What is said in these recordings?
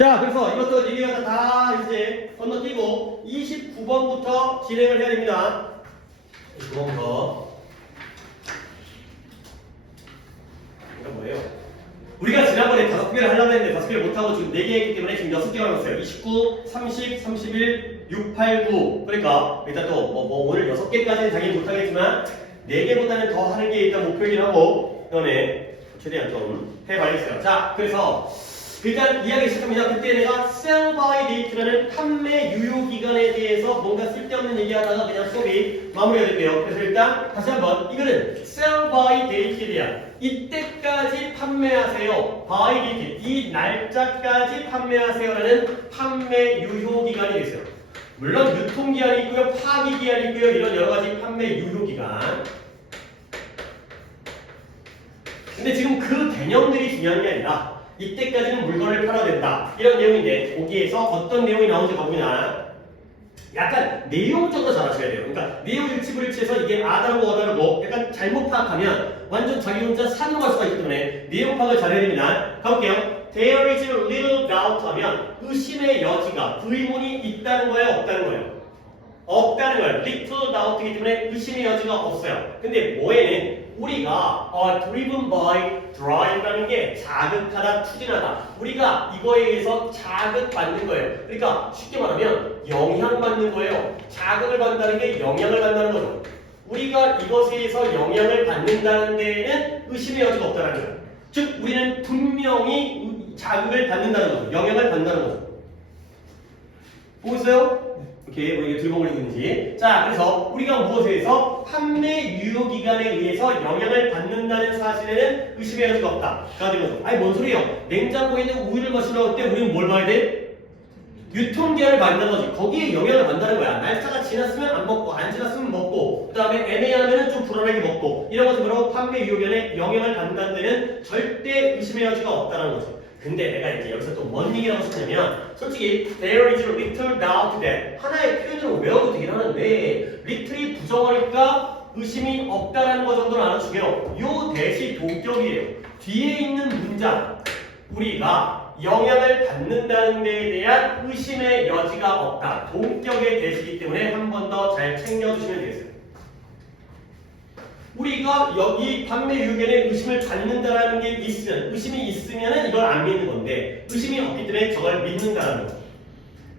자, 그래서 이것도 리뷰가 다 이제 건너뛰고 29번부터 진행을 해야 됩니다. 29번부터. 이건 뭐예요? 우리가 지난번에 5개를 하려고 했는데 5개를 못하고 지금 4개 했기 때문에 지금 6개가 남았어요. 29, 30, 31, 6, 8, 9. 그러니까 일단 또 오늘 6개까지는 당연히 못하겠지만 4개보다는 더 하는 게 일단 목표이긴 하고 그다음에 최대한 좀 해봐야겠어요. 자, 그래서 일단 이야기 시작합니다. 그때 내가 sell by date라는 판매 유효 기간에 대해서 뭔가 쓸데없는 얘기하다가 그냥 수업이 마무리가 될게요. 그래서 일단 다시 한번 이거는 sell by date에 대한 이때까지 판매하세요. by date 이 날짜까지 판매하세요라는 판매 유효 기간이 있어요. 물론 유통기한이 있고요, 파기기한이 있고요, 이런 여러가지 판매 유효 기간. 근데 지금 그 개념들이 중요한 게 아니라 이때까지는 물건을 팔아야 된다. 이런 내용인데 거기에서 어떤 내용이 나오는지 보면 약간 내용적으로 잘 아셔야 돼요. 그러니까 내용 일치불일치해서 이게 아다르고 어다르고 약간 잘못 파악하면 완전 자기 혼자 산으로 수가 있기 때문에 내용 파악을 잘해야 됩니다. 가볼게요. There is little doubt 하면 의심의 여지가 의문이 있다는 거예요? 없다는 거예요? 없다는 거예요. little doubt이기 때문에 의심의 여지가 없어요. 근데 뭐에는 우리가 driven by drive라는 게 자극하다, 추진하다. 우리가 이거에 의해서 자극받는 거예요. 그러니까 쉽게 말하면 영향받는 거예요. 자극을 받는다는 게 영향을 받는다는 거죠. 우리가 이것에 의해서 영향을 받는다는 데에는 의심의 여지가 없다는 거예요. 즉 우리는 분명히 자극을 받는다는 거죠. 영향을 받는다는 거죠. 보고 있어요? 이렇게 뭐 이게 들고 있는지. 자, 그래서 우리가 무엇에 의해서 판매 유효 기간에 의해서 영향을 받는다는 사실에는 의심의 여지가 없다. 가지고 아니 뭔 소리예요? 냉장고에 있는 우유를 마시려고 할 때 우리는 뭘 봐야 돼? 유통기한을 받는 거지. 거기에 영향을 받는다는 거야. 날짜가 지났으면 안 먹고 안 지났으면 먹고 그 다음에 애매하면 좀 불안하게 먹고 이런 것을 바로 판매 유효 기간에 영향을 받는다는 데는 절대 의심의 여지가 없다는 거죠. 근데 내가 이제 여기서 또 뭔 얘기를 하고 싶냐면 솔직히 there is little doubt that 하나의 표현으로 외워도 되긴 하는데 little이 부정어일까 의심이 없다라는 거 정도는 알아주고요. 요 대시 동격이에요. 뒤에 있는 문장 우리가 영향을 받는다는 데에 대한 의심의 여지가 없다. 동격의 대시이기 때문에 한 번 더 잘 챙겨주시면 되겠어요. 우리가 여기 판매 유견에 의심을 갖는다라는 게 있으면 의심이 있으면 이걸 안 믿는 건데 의심이 없기 때문에 저걸 믿는다라는 거죠.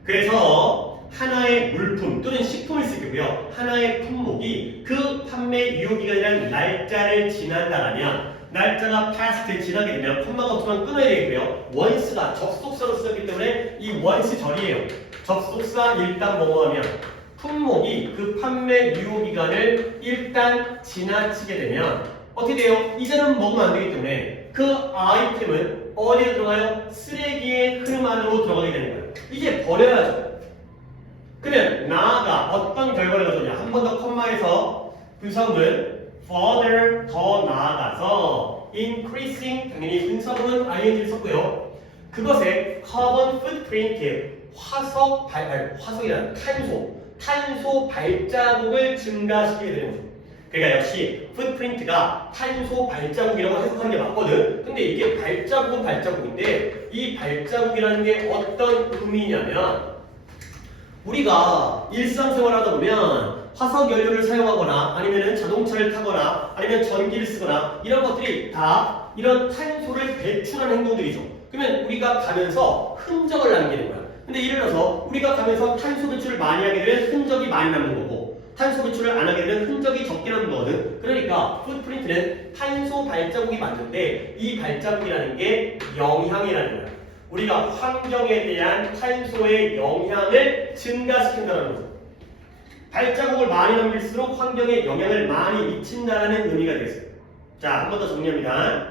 그래서 하나의 물품 또는 식품일 수 있고요. 하나의 품목이 그 판매 유효 기간이라는 날짜를 지난다라면 날짜가 past 지나게 되면 콤마가 없으면 끊어야 되고요. once가 접속사로 쓰였기 때문에 이 once 절이에요. 접속사 일단 뭐뭐하면 품목이 그 판매 유효 기간을 일단 지나치게 되면 어떻게 돼요? 이제는 먹으면 안 되기 때문에 그 아이템은 어디에 들어가요? 쓰레기의 흐름 안으로 들어가게 되는 거예요. 이제 버려야죠. 그러면 나아가 어떤 결과를 가져오냐? 한 번 더 콤마에서 분사구문 further 더 나아가서 increasing 당연히 분사구문 ing를 썼고요. 그것의 carbon footprint 화석이란 탄소 발자국을 증가시키게 되는 거죠. 그러니까 역시 footprint가 탄소 발자국이라고 해석하는 게 맞거든. 근데 이게 발자국은 발자국인데 이 발자국이라는 게 어떤 의미냐면 우리가 일상생활 하다 보면 화석 연료를 사용하거나 아니면 자동차를 타거나 아니면 전기를 쓰거나 이런 것들이 다 이런 탄소를 배출하는 행동들이죠. 그러면 우리가 가면서 흔적을 남기는 거야. 근데 예를 들어서 우리가 가면서 탄소 배출을 많이 하게 되면 흔적이 많이 남는 거고 탄소 배출을 안 하게 되면 흔적이 적게 남는 거거든. 그러니까 풋프린트는 탄소 발자국이 맞는데 이 발자국이라는 게 영향이라는 거야. 우리가 환경에 대한 탄소의 영향을 증가시킨다는 거죠. 발자국을 많이 남길수록 환경에 영향을 많이 미친다는 의미가 되겠어요. 자, 한 번 더 정리합니다.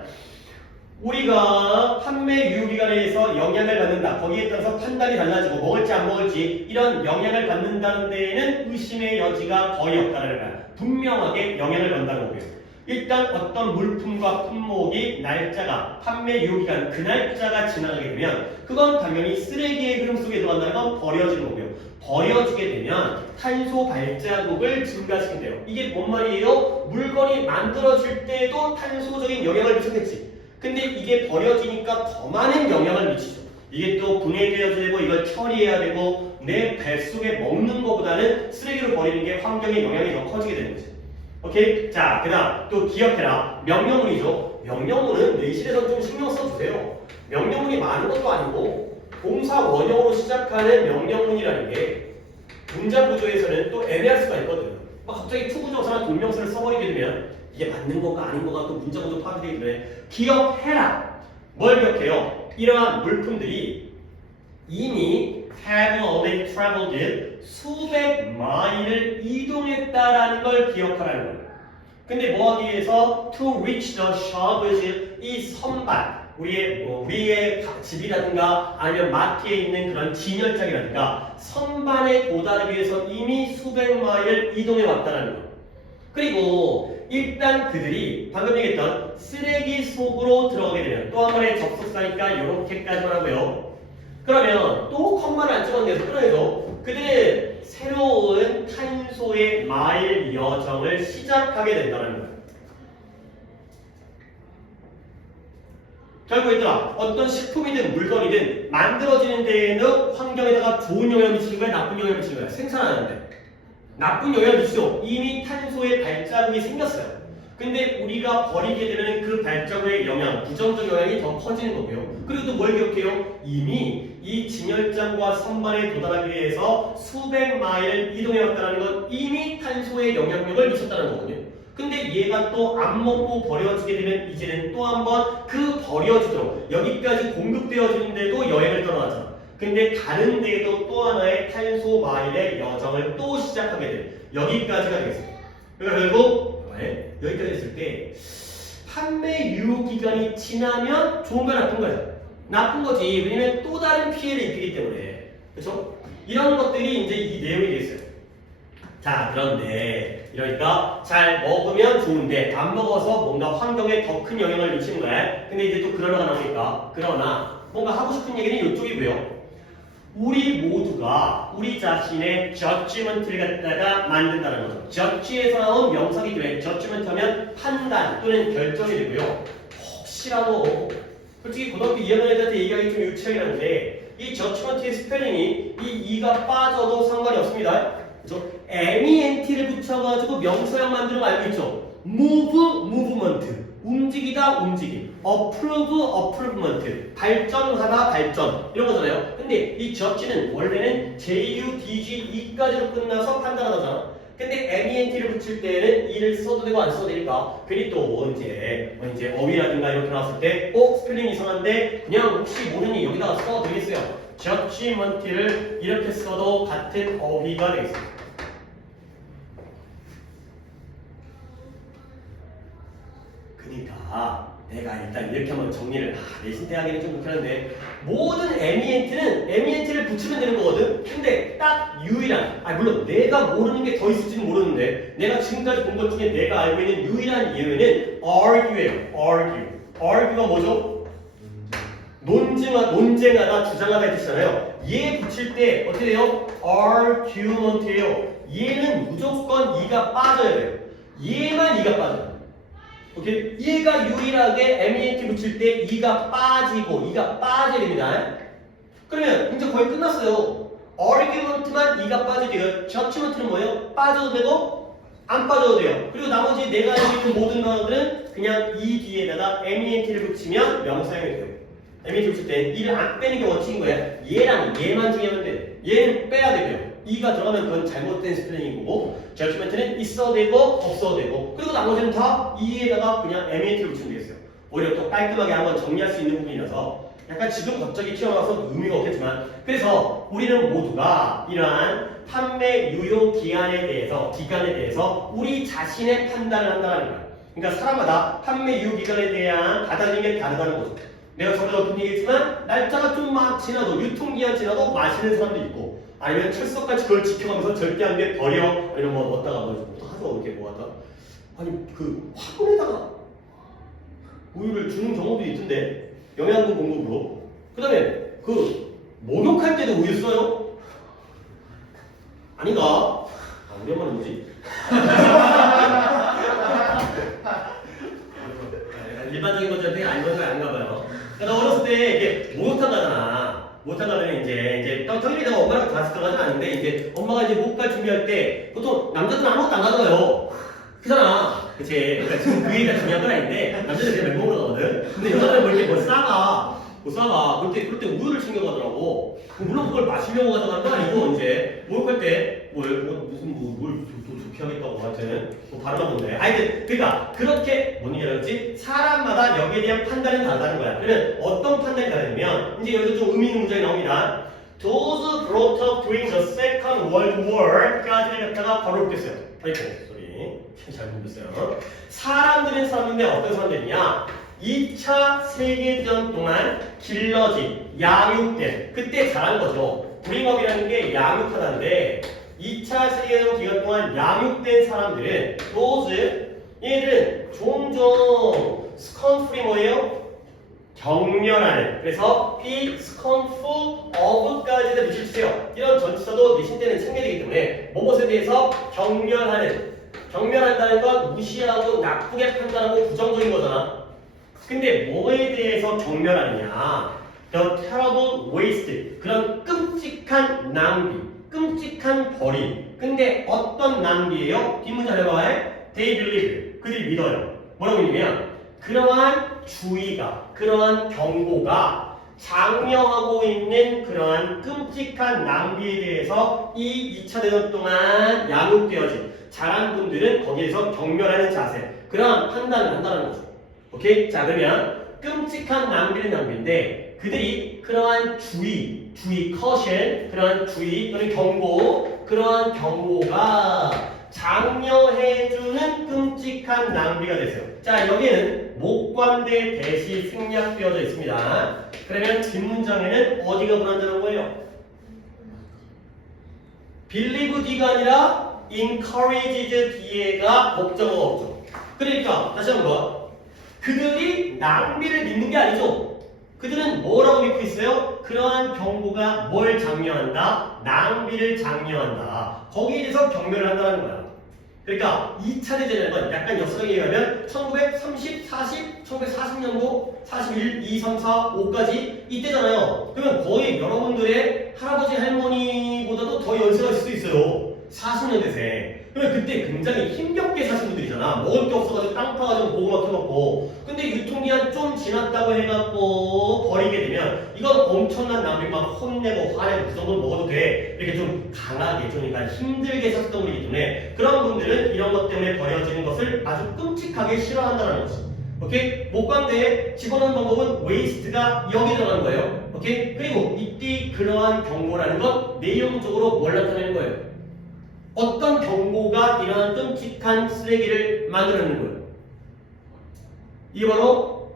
우리가 판매 유효 기간에 의해서 영향을 받는다. 거기에 따라서 판단이 달라지고 먹을지 안 먹을지 이런 영향을 받는다는 데에는 의심의 여지가 거의 없다는 거야. 분명하게 영향을 받는다는 거고요. 일단 어떤 물품과 품목이 날짜가 판매 유효 기간 그 날짜가 지나가게 되면 그건 당연히 쓰레기의 흐름 속에 들어간다는 건 버려지는 거고요. 버려지게 되면 탄소 발자국을 증가시킨대요. 이게 뭔 말이에요? 물건이 만들어질 때도 탄소적인 영향을 미쳤겠지. 근데 이게 버려지니까 더 많은 영향을 미치죠. 이게 또 분해되어야 되고 이걸 처리해야 되고 내 뱃속에 먹는 것보다는 쓰레기로 버리는 게 환경에 영향이 더 커지게 되는 거지. 오케이? 자, 그 다음 또 기억해라. 명령문이죠. 명령문은 내실에서 좀 신경 써주세요. 명령문이 많은 것도 아니고 동사 원형으로 시작하는 명령문이라는 게 문장 구조에서는 또 애매할 수가 있거든. 갑자기 투부정사나 동명사를 써버리게 되면 이게 맞는 건가 아닌 건가 또 문장 구조 파악되기 때문에 기억해라. 뭘 기억해요? 이러한 물품들이 이미 have already traveled 수백 마일을 이동했다라는 걸 기억하라는 거예요. 근데 뭐 하기 위해서 to reach the shop 이 선반 우리의 집이라든가 아니면 마트에 있는 그런 진열장이라든가 선반에 도달하기 위해서 이미 수백 마일을 이동해 왔다는 거. 그리고 일단 그들이 방금 얘기했던 쓰레기 속으로 들어가게 되면 또 한 번의 접속사니까 이렇게까지만 하고요. 그러면 또 컴마를 안 찍었는데서 끊어내죠. 그들은 새로운 탄소의 마일 여정을 시작하게 된다는 거예요. 결국 얘들아 어떤 식품이든 물건이든 만들어지는 데에는 환경에다가 좋은 영향을 미치는 거야 나쁜 영향을 미치는 거야 생산하는데 나쁜 영향을 미치죠. 이미 탄소의 발자국이 생겼어요. 근데 우리가 버리게 되면 그 발자국의 영향, 부정적 영향이 더 커지는 거고요. 그리고 또 뭘 기억해요? 이미 이 진열장과 선반에 도달하기 위해서 수백 마일을 이동해왔다는 건 이미 탄소의 영향력을 미쳤다는 거거든요. 근데 얘가 또 안 먹고 버려지게 되면 이제는 또 한 번 그 버려지도록 여기까지 공급되어지는데도 여행을 떠나잖아. 근데 다른 데에도 또 하나의 탄소 마일의 여정을 또 시작하게 돼. 여기까지가 되겠습니다. 그러니까 결국 여기까지 했을 때 판매 유효 기간이 지나면 좋은 거야 나쁜 거야? 나쁜 거지. 왜냐면 또 다른 피해를 입히기 때문에. 그렇죠? 이런 것들이 이제 이 내용이 되겠어요. 자, 그런데 이러니까 잘 먹으면 좋은데 안 먹어서 뭔가 환경에 더 큰 영향을 미치는 거야. 근데 이제 또 그러나가 나오니까 그러나 뭔가 하고 싶은 얘기는 이쪽이고요. 우리 모두가 우리 자신의 judgment를 갖다가 만든다는 거죠. judge에서 나온 명사기 때문에 judgment 하면 판단 또는 결정이 되고요. 혹시라도 솔직히 고등학교 2학년 애들한테 얘기하기 좀 유치하긴 한데 이 judgment의 스펠링이 이 이가 빠져도 상관이 없습니다. 그래서 MENT를 붙여가지고 명사형 만드는 거 알고 있죠? move, movement 움직이다, 움직임 approve, approvement 발전하다, 발전 이런 거잖아요. 근데 이 judge는 원래는 JUDG, E까지로 끝나서 판단하잖아. 근데 MENT를 붙일 때는 E를 써도 되고 안 써도 되니까 괜히 또 이제 어휘라든가 이렇게 나왔을 때 스펠링 이상한데 그냥 혹시 모르니 여기다가 써도 되겠어요. judgment를 이렇게 써도 같은 어휘가 되겠습니다. 그러니까 내가 일단 이렇게 한번 정리를 내신 대학에는 좀 그렇긴 한데 모든 MENT를 붙이면 되는 거거든. 근데 딱 유일한 물론 내가 모르는 게 더 있을지는 모르는데 내가 지금까지 본 것 중에 내가 알고 있는 유일한 예외는 argue예요. argue가 뭐죠? 논쟁하다, 주장하다 했잖아요. 얘 붙일 때 어떻게 돼요? argument예요. 얘는 무조건 이가 빠져야 돼요. 얘만 이가 빠져요. 오케이? 얘가 유일하게 MENT 붙일 때 이가 빠지고 이가 빠져야 됩니다. 그러면 이제 거의 끝났어요. argument만 이가 빠지고요. judgment는 뭐예요? 빠져도 되고 안 빠져도 돼요. 그리고 나머지 내가 알고 있는 모든 단어들은 그냥 이 뒤에다가 MENT를 붙이면 명사형이 돼요. MENT 붙일 때 이를 안 빼는 게 원칙인 거예요. 얘랑 얘만 중요하면 돼. 얘는 빼야 되고요. 이가 들어가면 그건 잘못된 스펠링인 거고 judgment는 있어도 되고 없어도 되고 그리고 나머지는 다 이에다가 그냥 MENT를 붙이면 되겠어요. 오히려 또 깔끔하게 한번 정리할 수 있는 부분이라서 약간 지금 갑자기 튀어나와서 의미가 없겠지만 그래서 우리는 모두가 이러한 판매 유효 기간에 대해서 우리 자신의 판단을 한다는 거예요. 그러니까 사람마다 판매 유효 기간에 대한 받아들이는 게 다르다는 거죠. 내가 저번에 어떤 얘기했지만 날짜가 좀 지나도 유통기한 지나도 마시는 사람도 있고 아니면 철석같이 그걸 지켜가면서 절대 안 돼 버려 이런 뭐 넣었다가 뭐 하도 이렇게 뭐 하다 아니 그 화분에다가 우유를 주는 경우도 있던데 영양분 공급으로 그 다음에 그 목욕할 때도 우유 써요? 아닌가? 우리 엄마는 뭐지? 일반적인 것들 되게 안 좋은 거 아닌가 봐요. 나 어렸을 때 이렇게 목욕탕 가잖아. 못하다면 이제 당연히 내가 엄마랑 같이 들어가진 않는데 이제 엄마가 이제 못 갈 준비할 때 보통 남자들은 아무것도 안 가져가요. 그잖아. 그치? 그러니까 지금 그 얘기가 중요한 건 아닌데 남자들은 그냥 맹목으로 가거든. 근데 여자들은 뭐 이렇게 뭐 싸가. 뭐 싸가. 그럴 때 우유를 챙겨가더라고. 물론 그걸 마시려고 가져가는 건 아니고 이제 목욕할 때 뭘 좋게 하겠다고 하여튼 뭐 바르나 본데. 하여튼 그러니까 그렇게 뭔 얘기를 하지? 사람마다 여기에 대한 판단은 다르다는 거야. 그러면 어떤 판단이 다르냐면 이제 여기서 좀 의미 있는 문장이 나옵니다. Those brought up during the Second World War까지를 갖다가 바로 읽겠어요. 아이고 소리 잘 모르겠어요. 사람인데 어떤 사람들이냐? 2차 세계대전 동안 길러진, 양육된, 그때 자란 거죠. 브링업이라는 게 양육하다인데 2차 세계대전 기간 동안 양육된 사람들은 얘들은 종종 스컨풀이 뭐예요? 경멸하는. 그래서 be scornful of까지도 붙여주세요. 이런 전치사도 내신 때는 챙겨야 되기 때문에 무엇에 대해서 경멸하는. 경멸한다는 건 무시하고 나쁘게 판단하고 부정적인 거잖아. 근데 뭐에 대해서 경멸하느냐? The terrible waste. 그런 끔찍한 낭비, 끔찍한 버림. 근데 어떤 낭비예요? 뒷문장 해봐요. They believe. 그들이 믿어요. 뭐라고 믿냐면 그러한 주의가, 그러한 경고가 장려하고 있는 그러한 끔찍한 낭비에 대해서 이 2차 대전 동안 양육되어진 자란 분들은 거기에서 경멸하는 자세, 그러한 판단을 한다는 거죠. 오케이? 자, 그러면 끔찍한 낭비는 낭비인데 그들이 그러한 주의, caution, 그러한 주의 또는 경고, 그러한 경고가 장려해주는 끔찍한 낭비가 되세요. 자, 여기에는 목관대 대시 생략되어져 있습니다. 그러면 뒷문장에는 어디가 불안전한 거예요? believe D가 아니라 encourages D가 목적어가 없죠. 그러니까 다시 한번 그들이 낭비를 믿는 게 아니죠. 그들은 뭐라고 믿고 있어요? 그러한 경고가 뭘 장려한다? 낭비를 장려한다. 거기에 대해서 경멸을 한다는 거야. 그러니까 2차 대전이라는 건 약간 역사적인 얘기하면 1930, 40, 1940년도, 41, 2, 3, 4, 5까지 이때잖아요. 그러면 거의 여러분들의 할아버지 할머니보다도 더 연세가 있을 수도 있어요. 40년대생. 그러면 그때 굉장히 힘겹게 사신 분들이잖아. 먹을 게 없어가지고 땅 파가지고 고구마 캐먹고. 근데 유통기한 좀 지났다고 해갖고 버리게 되면 이건 엄청난 낭비, 막 혼내고 화내고 그 정도는 먹어도 돼. 이렇게 좀 강하게, 좀 그러니까 힘들게 샀던 분이기 때문에 그런 분들은 이런 것 때문에 버려지는 것을 아주 끔찍하게 싫어한다는 거지. 오케이? 목관대에 집어넣는 방법은 waste가 여기 들어가는 거예요. 오케이? 그리고 이때 그러한 경고라는 건 내용적으로 뭘 나타내는 거예요? 어떤 경고가 이러한 끔찍한 쓰레기를 만들어내는 거예요? 이게 바로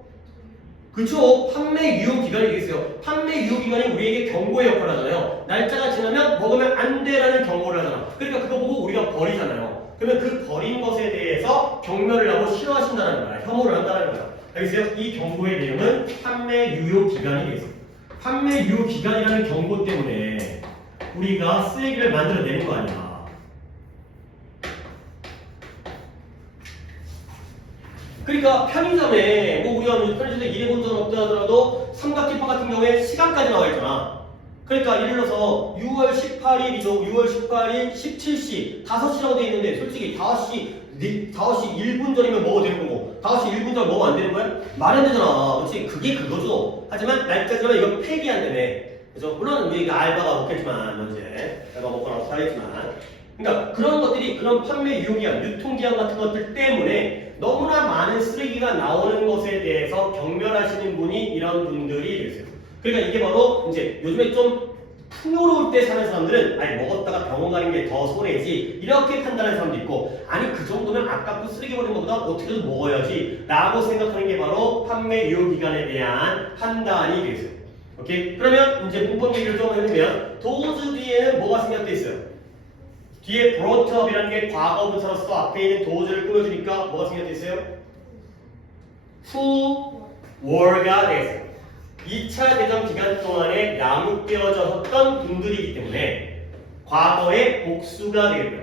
그쵸? 판매 유효 기간이 되겠어요. 판매 유효 기간이 우리에게 경고의 역할을 하잖아요. 날짜가 지나면 먹으면 안 돼라는 경고를 하잖아. 그러니까 그거 보고 우리가 버리잖아요. 그러면 그 버린 것에 대해서 경멸을 하고 싫어하신다는 거야. 혐오를 한다는 거야. 알겠어요? 이 경고의 내용은 판매 유효 기간이 되겠어요. 판매 유효 기간이라는 경고 때문에 우리가 쓰레기를 만들어내는 거 아니야. 그러니까 편의점에 뭐 우리가 편의점에 일해본 적은 없다 하더라도 삼각김밥 같은 경우에 시간까지 나와 있잖아. 그러니까 예를 들어서 6월 18일이죠. 6월 18일 17시 5시라고 돼 있는데 솔직히 5시 1분 전이면 먹어도 되는 거고 5시 1분 전 먹으면 안 되는 거야? 말이 안 되잖아. 그렇지? 그게 그거죠. 하지만 날짜지만 이건 폐기 안 되네. 그래서 물론 우리가 알바가 먹겠지만 현재 알바 먹고 나서 사겠지만 그러니까 그런 것들이 그런 판매 유효기한, 유통기한 같은 것들 때문에 너무나 많은 쓰레기가 나오는 것에 대해서 경멸하시는 분이 이런 분들이 계세요. 그러니까 이게 바로 이제 요즘에 좀 풍요로울 때 사는 사람들은 아니 먹었다가 병원 가는 게 더 손해지 이렇게 판단하는 사람도 있고 아니 그 정도면 아깝고 쓰레기 버리는 것보다 어떻게든 먹어야지 라고 생각하는 게 바로 판매 유효기간에 대한 판단이 되겠어요. 오케이? 그러면 이제 문법 얘기를 좀 해보면 those 뒤에는 뭐가 생략되어 있어요? 뒤에 brought up이라는 게 과거 분사로서 앞에 있는 does를 꾸며주니까 뭐가 생략되어 있어요? who were가 되겠어요. 2차 대전 기간 동안에 양육되어졌던 분들이기 때문에 과거의 복수가 되겠고요.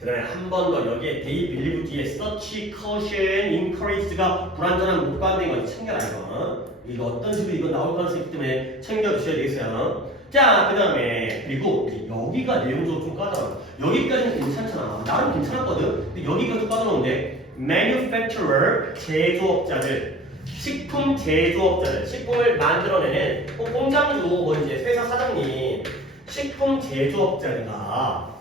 그 다음에 한 번 더 여기에 they believe 뒤에 such, caution, encourage가 불완전한 목관된 건 챙겨라 이거. 이거 어떤 식으로 이거 나올 가능성이 있기 때문에 챙겨주셔야 되겠어요. 자, 그 다음에 그리고 여기가 내용적으로 좀 까다로워. 여기까지는 괜찮잖아. 나름 괜찮았거든. 근데 여기가 좀 까다로운데 manufacturer, 제조업자들, 식품 제조업자들, 식품을 만들어내는 공장주 뭐 이제 회사 사장님, 식품 제조업자가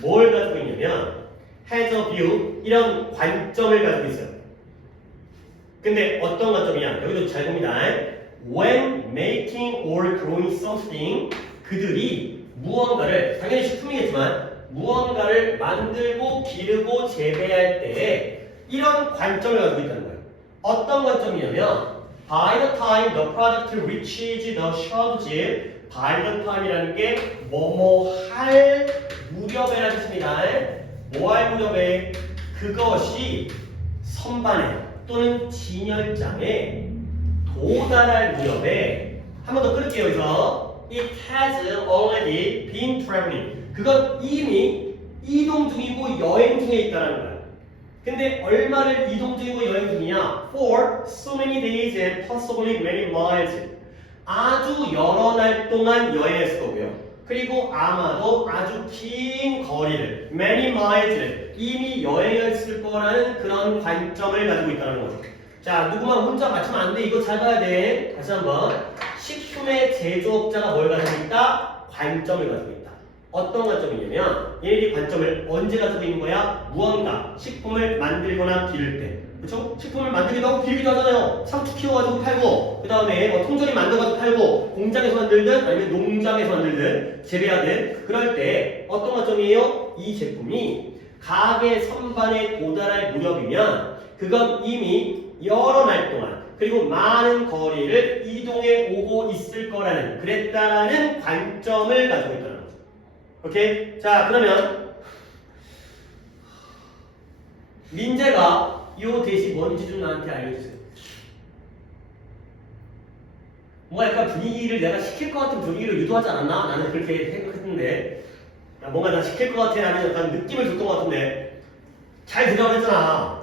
뭘 가지고 있냐면 has a view, 이런 관점을 가지고 있어요. 근데 어떤 관점이냐? 여기도 잘 봅니다. When making or growing something, 그들이 무언가를, 당연히 식품이겠지만 무언가를 만들고 기르고 재배할 때 이런 관점을 가지고 있다는 거예요. 어떤 관점이냐면 by the time the product reaches the shelves, by the time이라는 게 뭐뭐 할 무렵에라는 뜻입니다. 뭐 할 무렵에 그것이 선반에 또는 진열장에 도달할 무렵에 한 번 더 끌을게요. 여기서 it has already been traveling. 그건 이미 이동 중이고 여행 중에 있다는 거야. 근데 얼마를 이동 중이고 여행 중이냐? For so many days and possibly many miles. 아주 여러 날 동안 여행했을 거고요. 그리고 아마도 아주 긴 거리를 many miles를 이미 여행했을 거라는 그런 관점을 가지고 있다는 거죠. 자, 누구만 혼자 맞추면 안 돼. 이거 잘 봐야 돼. 다시 한번. 식품의 제조업자가 뭘 가지고 있다? 관점을 가지고 있다. 어떤 관점이냐면 얘네들이 관점을 언제 가지고 있는 거야? 무언가 식품을 만들거나 기를 때. 그렇죠? 식품을 만들기도 하고 기르기도 하잖아요. 상추 키워가지고 팔고 그 다음에 뭐 통조림 만들어가지고 팔고 공장에서 만들든 아니면 농장에서 만들든 재배하든 그럴 때 어떤 관점이에요? 이 제품이 가게 선반에 도달할 무렵이면 그건 이미 여러 날 동안 그리고 많은 거리를 이동해 오고 있을 거라는 그랬다라는 관점을 가지고 있다는 거죠. 오케이? 자, 그러면 민재가 요 대시 뭔지 좀 나한테 알려주세요. 뭔가 약간 분위기를 내가 시킬 것 같은 분위기를 유도하지 않았나? 나는 그렇게 생각했는데 뭔가 나 시킬 것 같아 라는 약간 느낌을 줬던 것 같은데 잘 대답을 했잖아.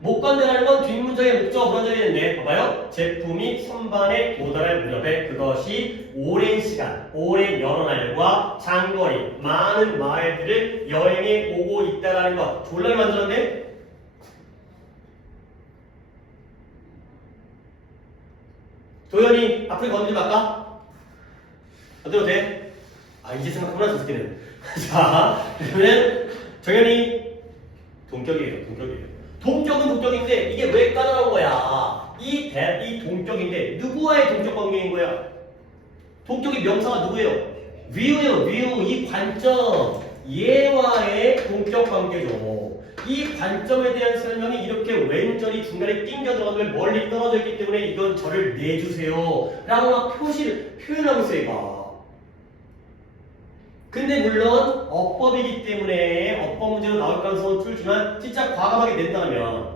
못 건드라는 건 뒷문장의 목적어 불완전히 있는데 봐봐요. 제품이 선반에 도달할 무렵에 그것이 오랜 시간, 오랜 여러 날과 장거리, 많은 마일들을 여행해 오고 있다라는 것. 졸라게 만들었네? 도현이 앞으로 건드리지 말까? 건드려도 돼? 아, 이제 생각하구나, 저 새끼는. 자, 그러면 정현이 동격이에요, 동격이에요. 동격은 동격인데 이게 왜 까다로운 거야? 이 동격인데 누구와의 동격 관계인 거야? 동격의 명사가 누구예요? view예요, view. 이 관점 얘와의 동격 관계죠. 이 관점에 대한 설명이 이렇게 왼절이 중간에 낑겨 들어가면 멀리 떨어져 있기 때문에 이건 저를 내주세요 라고 막 표현하고 있어요. 얘가. 근데 물론 어법이기 때문에 어법 문제로 나올 가능성은 줄지만 진짜 과감하게 낸다면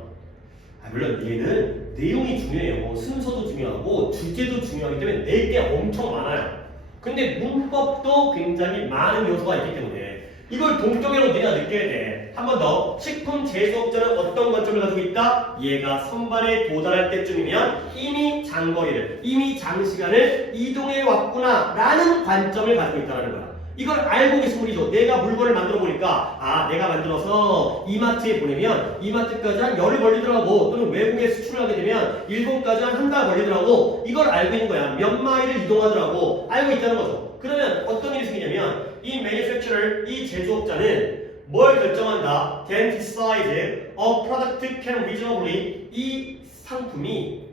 물론 얘는 내용이 중요해요. 순서도 중요하고 주제도 중요하기 때문에 낼 게 엄청 많아요. 근데 문법도 굉장히 많은 요소가 있기 때문에 이걸 동격으로 내가 느껴야 돼. 한 번 더. 식품 제조업자는 어떤 관점을 가지고 있다? 얘가 선반에 도달할 때쯤이면 이미 장거리를, 이미 장시간을 이동해 왔구나 라는 관점을 가지고 있다는 거야. 이걸 알고 계신 분이죠. 내가 물건을 만들어 보니까 아, 내가 만들어서 이마트에 보내면 이마트까지 한 열흘 걸리더라고. 또는 외국에 수출을 하게 되면 일본까지 한 한 달 걸리더라고. 이걸 알고 있는 거야. 몇 마일을 이동하더라고. 알고 있다는 거죠. 그러면 어떤 일이 생기냐면 이 manufacturer, 이 제조업자는 뭘 결정한다? Can decide a product can reasonably, 이 상품이,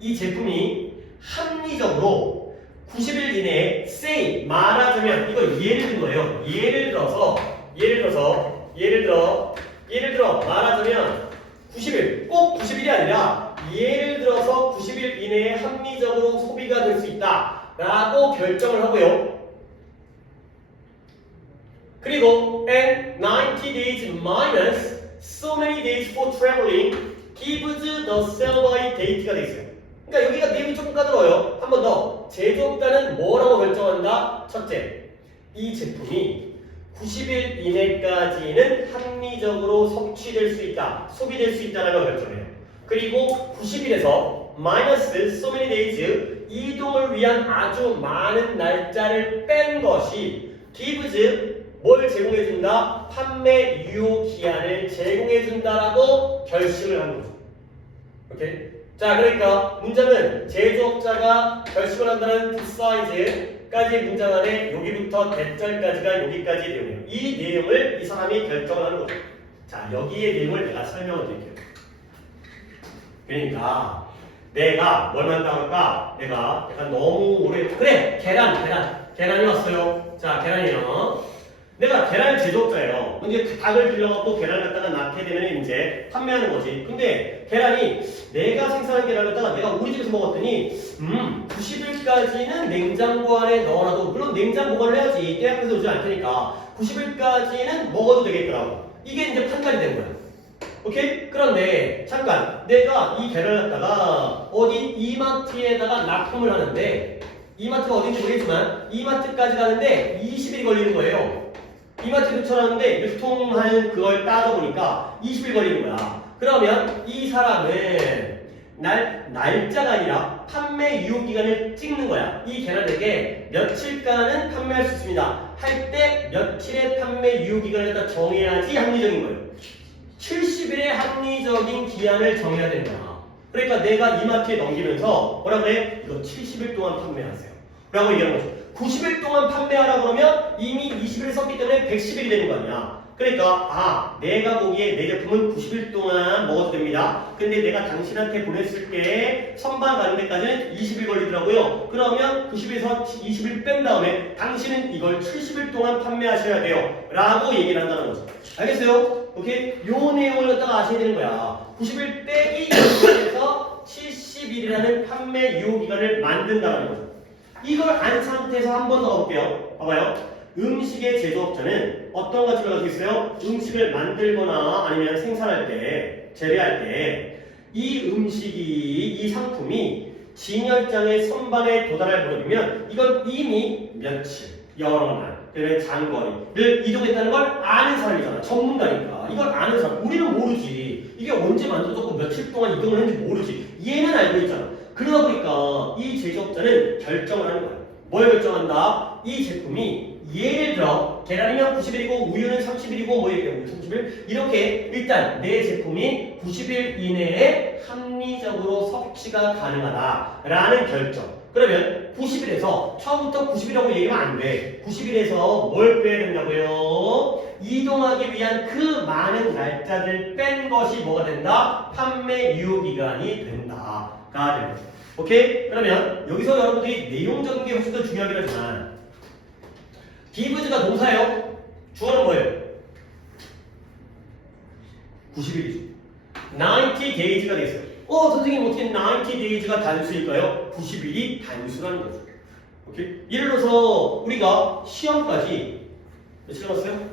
이 제품이 합리적으로 90일 이내에 say 말하자면 이거 예를 든 거예요. 예를 들어 말하자면 90일 꼭 90일이 아니라 예를 들어서 90일 이내에 합리적으로 소비가 될 수 있다라고 결정을 하고요. 그리고 and 90 days minus so many days for traveling gives the sell by date가 돼 있어요. 그러니까 여기가 내용이 조금 까다로워요. 한 번 더. 제조업자는 뭐라고 결정한다? 첫째, 이 제품이 90일 이내까지는 합리적으로 섭취될 수 있다, 소비될 수 있다라고 결정해요. 그리고 90일에서 마이너스 so many days 이동을 위한 아주 많은 날짜를 뺀 것이 gives 뭘 제공해준다? 판매 유효 기한을 제공해준다라고 결심을 하는 거죠. 오케이? 자, 그러니까 문장은 제조업자가 결심을 한다는 deciside까지 문장 안에 여기부터 대절까지가 여기까지 내용이에요. 이 내용을 이 사람이 결정을 하는 거죠. 자, 여기의 내용을 내가 설명을 드릴게요. 그러니까 내가 뭘 만들어볼까? 내가 약간 너무 오래 그래! 계란이 왔어요. 자, 계란이요. 내가 계란 제조업자예요. 근데 닭을 길러갖고 계란을 갖다가 낳게 되면 이제 판매하는 거지. 근데 계란이 내가 생산한 계란을 갖다가 내가 우리 집에서 먹었더니 90일까지는 냉장고 안에 넣어놔도 물론 냉장 보관을 해야지. 깨약해서 오지 않을 테니까 90일까지는 먹어도 되겠더라고. 이게 이제 판단이 된 거야. 오케이? 그런데 잠깐 내가 이 계란을 갖다가 어디 이마트에다가 납품을 하는데 이마트가 어딘지 모르겠지만 이마트까지 가는데 20일이 걸리는 거예요. 이마트 유통하는데 유통하는 그걸 따져보니까 20일 걸리는 거야. 그러면 이 사람은 날짜가 아니라 판매 유효기간을 찍는 거야. 이 계란에게 며칠간은 판매할 수 있습니다. 할 때 며칠의 판매 유효기간을 갖다 정해야지 합리적인 거예요. 70일의 합리적인 기한을 정해야 되는 거야. 그러니까 내가 이마트에 넘기면서 뭐라 그래? 이거 70일 동안 판매하세요. 라고 얘기하는 거죠. 90일 동안 판매하라 그러면 이미 20일 썼기 때문에 110일이 되는 거 아니야. 그러니까 내가 보기에 내 제품은 90일 동안 먹어도 됩니다. 근데 내가 당신한테 보냈을 때 선반 가는 데까지는 20일 걸리더라고요. 그러면 90에서 20일 뺀 다음에 당신은 이걸 70일 동안 판매하셔야 돼요. 라고 얘기를 한다는 거죠. 알겠어요? 오케이? 요 내용을 갖다가 아셔야 되는 거야. 90일 빼기 20일에서 70일이라는 판매 유효기간을 만든다는 거죠. 이걸 안 상태에서 한 번 더 가볼게요. 봐봐요. 음식의 제조업자는 어떤 가치를 가지고 있어요? 음식을 만들거나 아니면 생산할 때, 재배할 때 이 음식이, 이 상품이 진열장의 선반에 도달할 무렵이면 이건 이미 며칠, 여러 날, 그다음에 장거리를 이동했다는 걸 아는 사람이잖아. 전문가니까. 이걸 아는 사람. 우리는 모르지. 이게 언제 만들어졌고 며칠 동안 이동을 했는지 모르지. 얘는 알고 있잖아. 그러다 보니까 이 제조업자는 결정을 하는 거야. 뭘 결정한다? 이 제품이 예를 들어 계란이면 90일이고 우유는 30일이고 뭐 이렇게 30일 이렇게 일단 내 제품이 90일 이내에 합리적으로 섭취가 가능하다라는 결정. 그러면 90일에서 처음부터 90일이라고 얘기하면 안 돼. 90일에서 뭘 빼야 된다고요? 이동하기 위한 그 많은 날짜를 뺀 것이 뭐가 된다? 판매 유효기간이 된다가 되는 거죠. 오케이? 그러면 여기서 여러분들이 내용적인 게 훨씬 더 중요하긴 하지만 gives가 동사예요. 주어는 뭐예요? 90일이죠. 90 days가 되겠어요. 선생님 어떻게 90 days가 단수일까요? 90일이 단수라는 거죠. 오케이? 예를 들어서 우리가 시험까지 며칠 남았어요?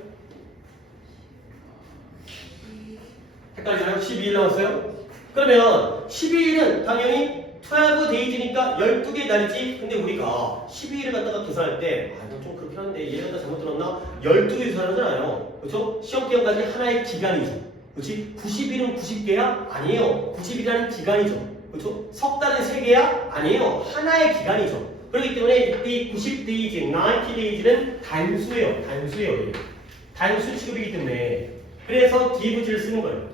헷갈리나요? 12일 남았어요? 그러면 12일은 당연히 12 days니까 12개의 날이지. 근데 우리가 12일을 갖다가 계산할 때 이건 좀 그렇긴 한데 얘가 다 잘못 들었나? 12개 계산하잖아요. 그렇죠? 시험 기간까지 하나의 기간이죠. 그렇지? 90일은 90개야? 아니에요. 90일이라는 기간이죠. 그렇죠? 석 달은 3개야? 아니에요. 하나의 기간이죠. 그렇기 때문에 이때 90 days, 90 days는 단수예요. 단수 취급이기 때문에 그래서 gives를 쓰는 거예요.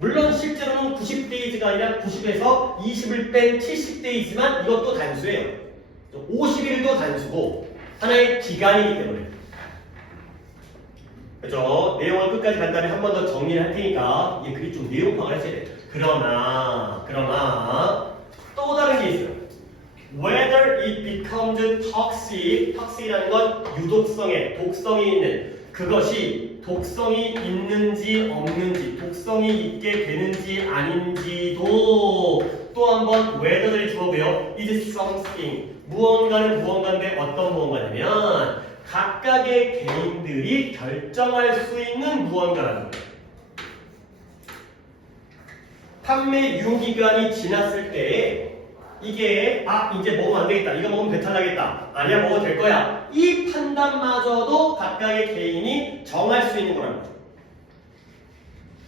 물론 실제로는 90 days가 아니라 90에서 20을 뺀 70 days지만 이것도 단수예요. 50일도 단수고 하나의 기간이기 때문에. 그죠? 내용을 끝까지 간단히 한 번 더 정리를 할 테니까 이 글이 좀 내용 파악을 하셔야 돼요. 그러나 또 다른 게 있어요. Whether it becomes toxic, toxic이라는 건 유독성에 독성이 있는 그것이 독성이 있는지 없는지 독성이 있게 되는지 아닌지도 또 한번 whether를 주어고요. is something 무언가는 무언가인데 어떤 무언가냐면 각각의 개인들이 결정할 수 있는 무언가라는 거예요. 판매 유효기간이 지났을 때 이게 이제 먹으면 안 되겠다. 이거 먹으면 배탈 나겠다. 아니야 먹어도 될 거야. 이 판단마저도 각각의 개인이 정할 수 있는 거라는 거죠.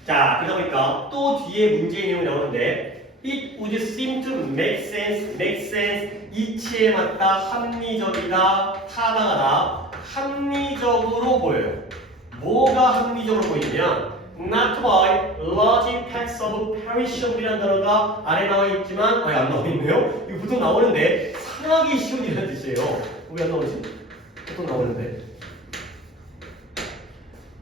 자, 그러다 보니까 또 뒤에 문제의 내용이 나오는데 It would seem to make sense. 이치에 맞다, 합리적이다, 타당하다. 합리적으로 보여요. 뭐가 합리적으로 보이냐면 not by large packs of perishable이라는 단어가 아래 나와 있지만 안 나와 있네요. 이거 보통 나오는데 상하기 쉬운이라는 뜻이에요. 왜 안 나오지? 보통 나오는데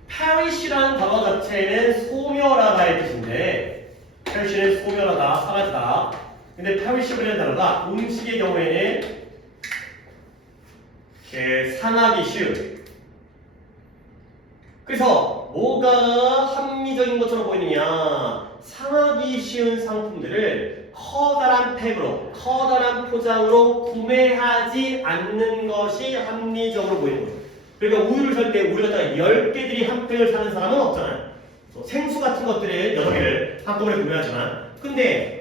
perish라는 단어 자체는 소멸하다의 뜻인데 perish는 소멸하다, 사라지다. 근데 perishable이라는 단어가 음식의 경우에는 상하기 쉬운. 그래서 뭐가 합리적인 것처럼 보이느냐? 상하기 쉬운 상품들을 커다란 팩으로, 커다란 포장으로 구매하지 않는 것이 합리적으로 보이는 거죠. 그러니까 우유를 살 때 우유 갖다가 10개들이 한 팩을 사는 사람은 없잖아요. 생수 같은 것들을 여러 개를 한꺼번에 구매하지만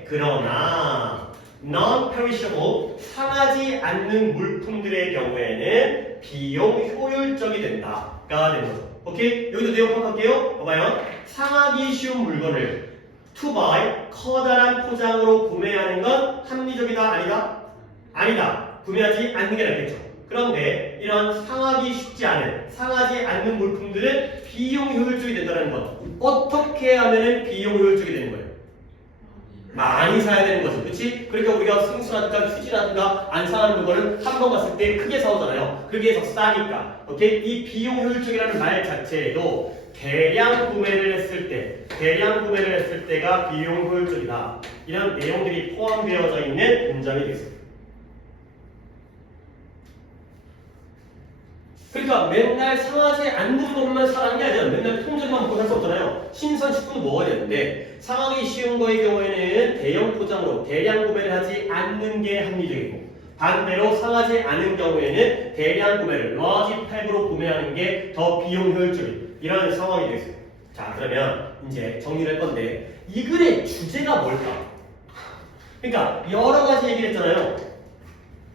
그러나 non-perishable, 상하지 않는 물품들의 경우에는 비용 효율적이 된다가 되는 거죠. 오케이? 여기도 내용 파악할게요. 봐봐요. 상하기 쉬운 물건을 to buy, 커다란 포장으로 구매하는 건 합리적이다? 아니다? 아니다. 구매하지 않는 게 낫겠죠. 그런데 이런 상하기 쉽지 않은, 상하지 않는 물품들은 비용 효율적이 된다는 것. 어떻게 하면 비용 효율적이 되는 거예요? 많이 사야 되는 거죠. 그렇지? 그러니까 우리가 승수라든가 휴지라든가 안 사는 물건은 한 번 갔을 때 크게 사오잖아요. 그게 더 싸니까. 오케이? 이 비용 효율적이라는 말 자체에도 대량 구매를 했을 때가 비용 효율적이다. 이런 내용들이 포함되어져 있는 문장이 되겠습니다. 그러니까 맨날 상하지 않는 것만 사라는 게 아니라 맨날 통째로만 먹고 살 수 없잖아요. 신선식품도 먹어야 되는데 상하기 쉬운 거의 경우에는 대형 포장으로 대량 구매를 하지 않는 게 합리적이고 반대로 상하지 않은 경우에는 대량 구매를 large pack으로 구매하는 게 더 비용 효율적인 이런 상황이 되겠습니다. 자, 그러면 이제 정리를 할 건데 이 글의 주제가 뭘까? 그러니까 여러 가지 얘기를 했잖아요.